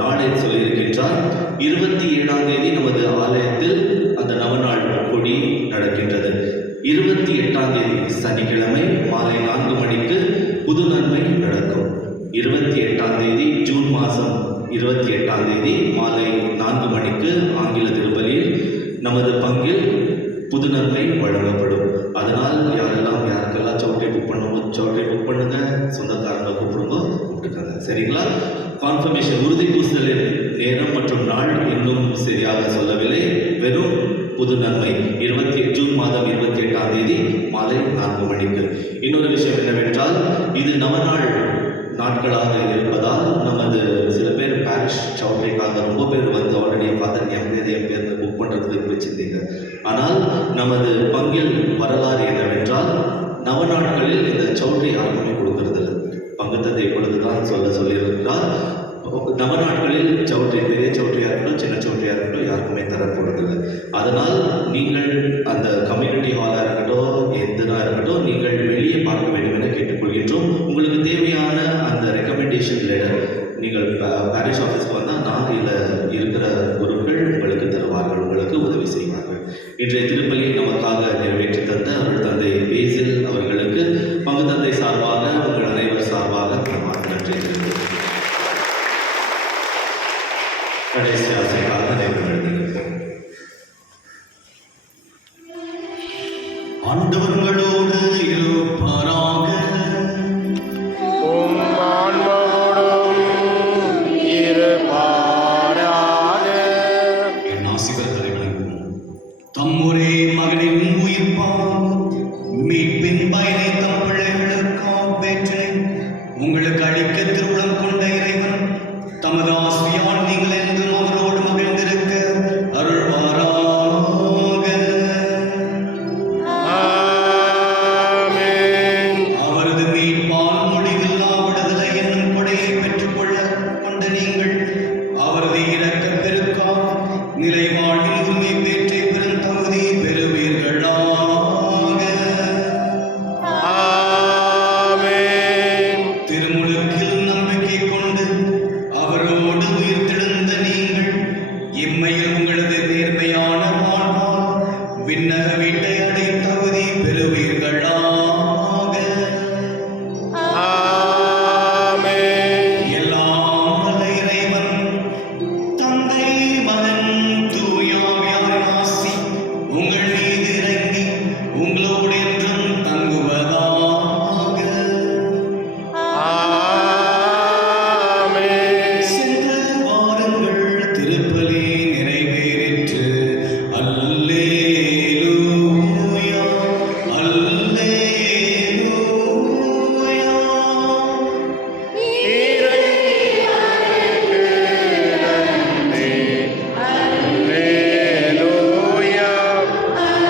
நாளை சொல்லியிருக்கின்றார். 27ஆம் தேதி நமது ஆலயத்தில் அந்த நவநாள் கொடி நடக்கின்றது. 28ஆம் தேதி சனிக்கிழமை மாலை 4 மணிக்கு புது நன்மை நடக்கும். 28ஆம் தேதி ஜூன் மாதம் 28ஆம் தேதி மாலை 4 மணிக்கு ஆங்கில திருப்பலியில் நமது பங்கில் புது நன்மை வழங்கப்படும். அதனால் யாரெல்லாம் கான்ஃபர்மேஷன் உறுதி பூசுதலின் நேரம் மற்றும் நாள் இன்னும் சரியாக சொல்லவில்லை. வெறும் புது நன்மை ஜூன் மாதம் 28ஆம் தேதி மாலை 4 மணிக்கு. இன்னொரு விஷயம் என்னவென்றால், இது நவநாள் நாட்களாக இருப்பதால் நமது சில பேர் பாரிஷ் சவுட்ரிக்காக ரொம்ப பேர் வந்து ஆல்ரெடி ஃபாதர் என் பேர் புக் பண்ணுறதுக்கு வச்சிருந்தீங்க. ஆனால் நமது பங்கில் வரலாறு என்னவென்றால், நவநாட்களில் இந்த சவுட்ரி யாருக்குமே கொடுக்கறதில்லை. பங்குத்தந்தை இப்பொழுதுதான் சொல்லியிருக்கிறார், நவநாட்களில் சவுட்ரி, பெரிய சவுட்ரியாக இருக்கட்டும் சின்ன சவுட்ரியாக இருக்கட்டும் யாருக்குமே தரப்போறதில்லை. அதனால் நீங்கள் அந்த கம்யூனிட்டி ஹாலாக இருக்கட்டும் எதுனா இருக்கட்டும் நீங்கள் வெளியே பார்க்க வேண்டும் என கேட்டுக்கொள்கின்றோம். உங்களுக்கு தேவையான அந்த ரெக்கமெண்டேஷன் லெட்டர் நீங்கள் பாரிஷ் ஆஃபீஸ்க்கு வந்தால் நாங்கள் இருக்கிற குருக்கள் உங்களுக்கு தருவார்கள், உங்களுக்கு உதவி செய்வார்கள். இன்றைய திருப்பலியை நமக்காக நிறைவேற்றி தந்த அவர்கள் தந்தை பேசில் அவர்களுக்கு பங்கு தந்தை சார்பாக உங்கள் அனைவர் சார்பாக நன்றி தெரிவிக்கிறேன். கடைசி ஆசைக்காக நிறைவேறுகிறேன். ஆண்டவர்களோடு இருப்பாராக. உம் ஆன்மாவோடும் இருப்பாராக. என் ஆசிரியர் தலைவனுக்கும் தம்முரே மகனின் உயிர்ப்பால் மீட்பின் பயனை தம் பிள்ளைகளுக்காக பெற்றேன் உங்களுக்கு அளிக்க திருவுளம் கொண்ட இறைவன் தமது ஆசியால் நீங்கள் என்றும் அவரோடு மகிழ்ந்திருக்க அருள்வாராக. ஆமென். அவரது மீட்பால் முடிவில்லா விடுதலை என்னும் கொடையை பெற்றுக்கொள்ள கொண்ட நீங்கள் அவரது இரக்கப் பெருக்கால் நிலை வாழ்வில் உரிமை பெற்றை பெரும் தகுதி பெறுவீர்களாக. ஆமென். திருமுழுக்கில் நம்பிக்கை கொண்டு அவரோடு உயிர்த்தெழுந்த நீங்கள் இம்மையில் உங்களது நேர்மையான வாழ்வால் விண்ணக வீட்டை அடையும் தகுதி பெறுவீர்களாக. ஆமென். எல்லாம் வல்ல இறைவன் தந்தை மகன் தூயாவியாரின் ஆசி உங்கள் மீது இறங்கி உங்களோடு என்றும் தங்குவதாக. ஆமென். சென்று வாருங்கள், திருப்பலி நிறைவேறிற்று. அல்லேலூயா, அல்லேலூயா.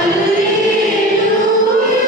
அல்லேலூயா.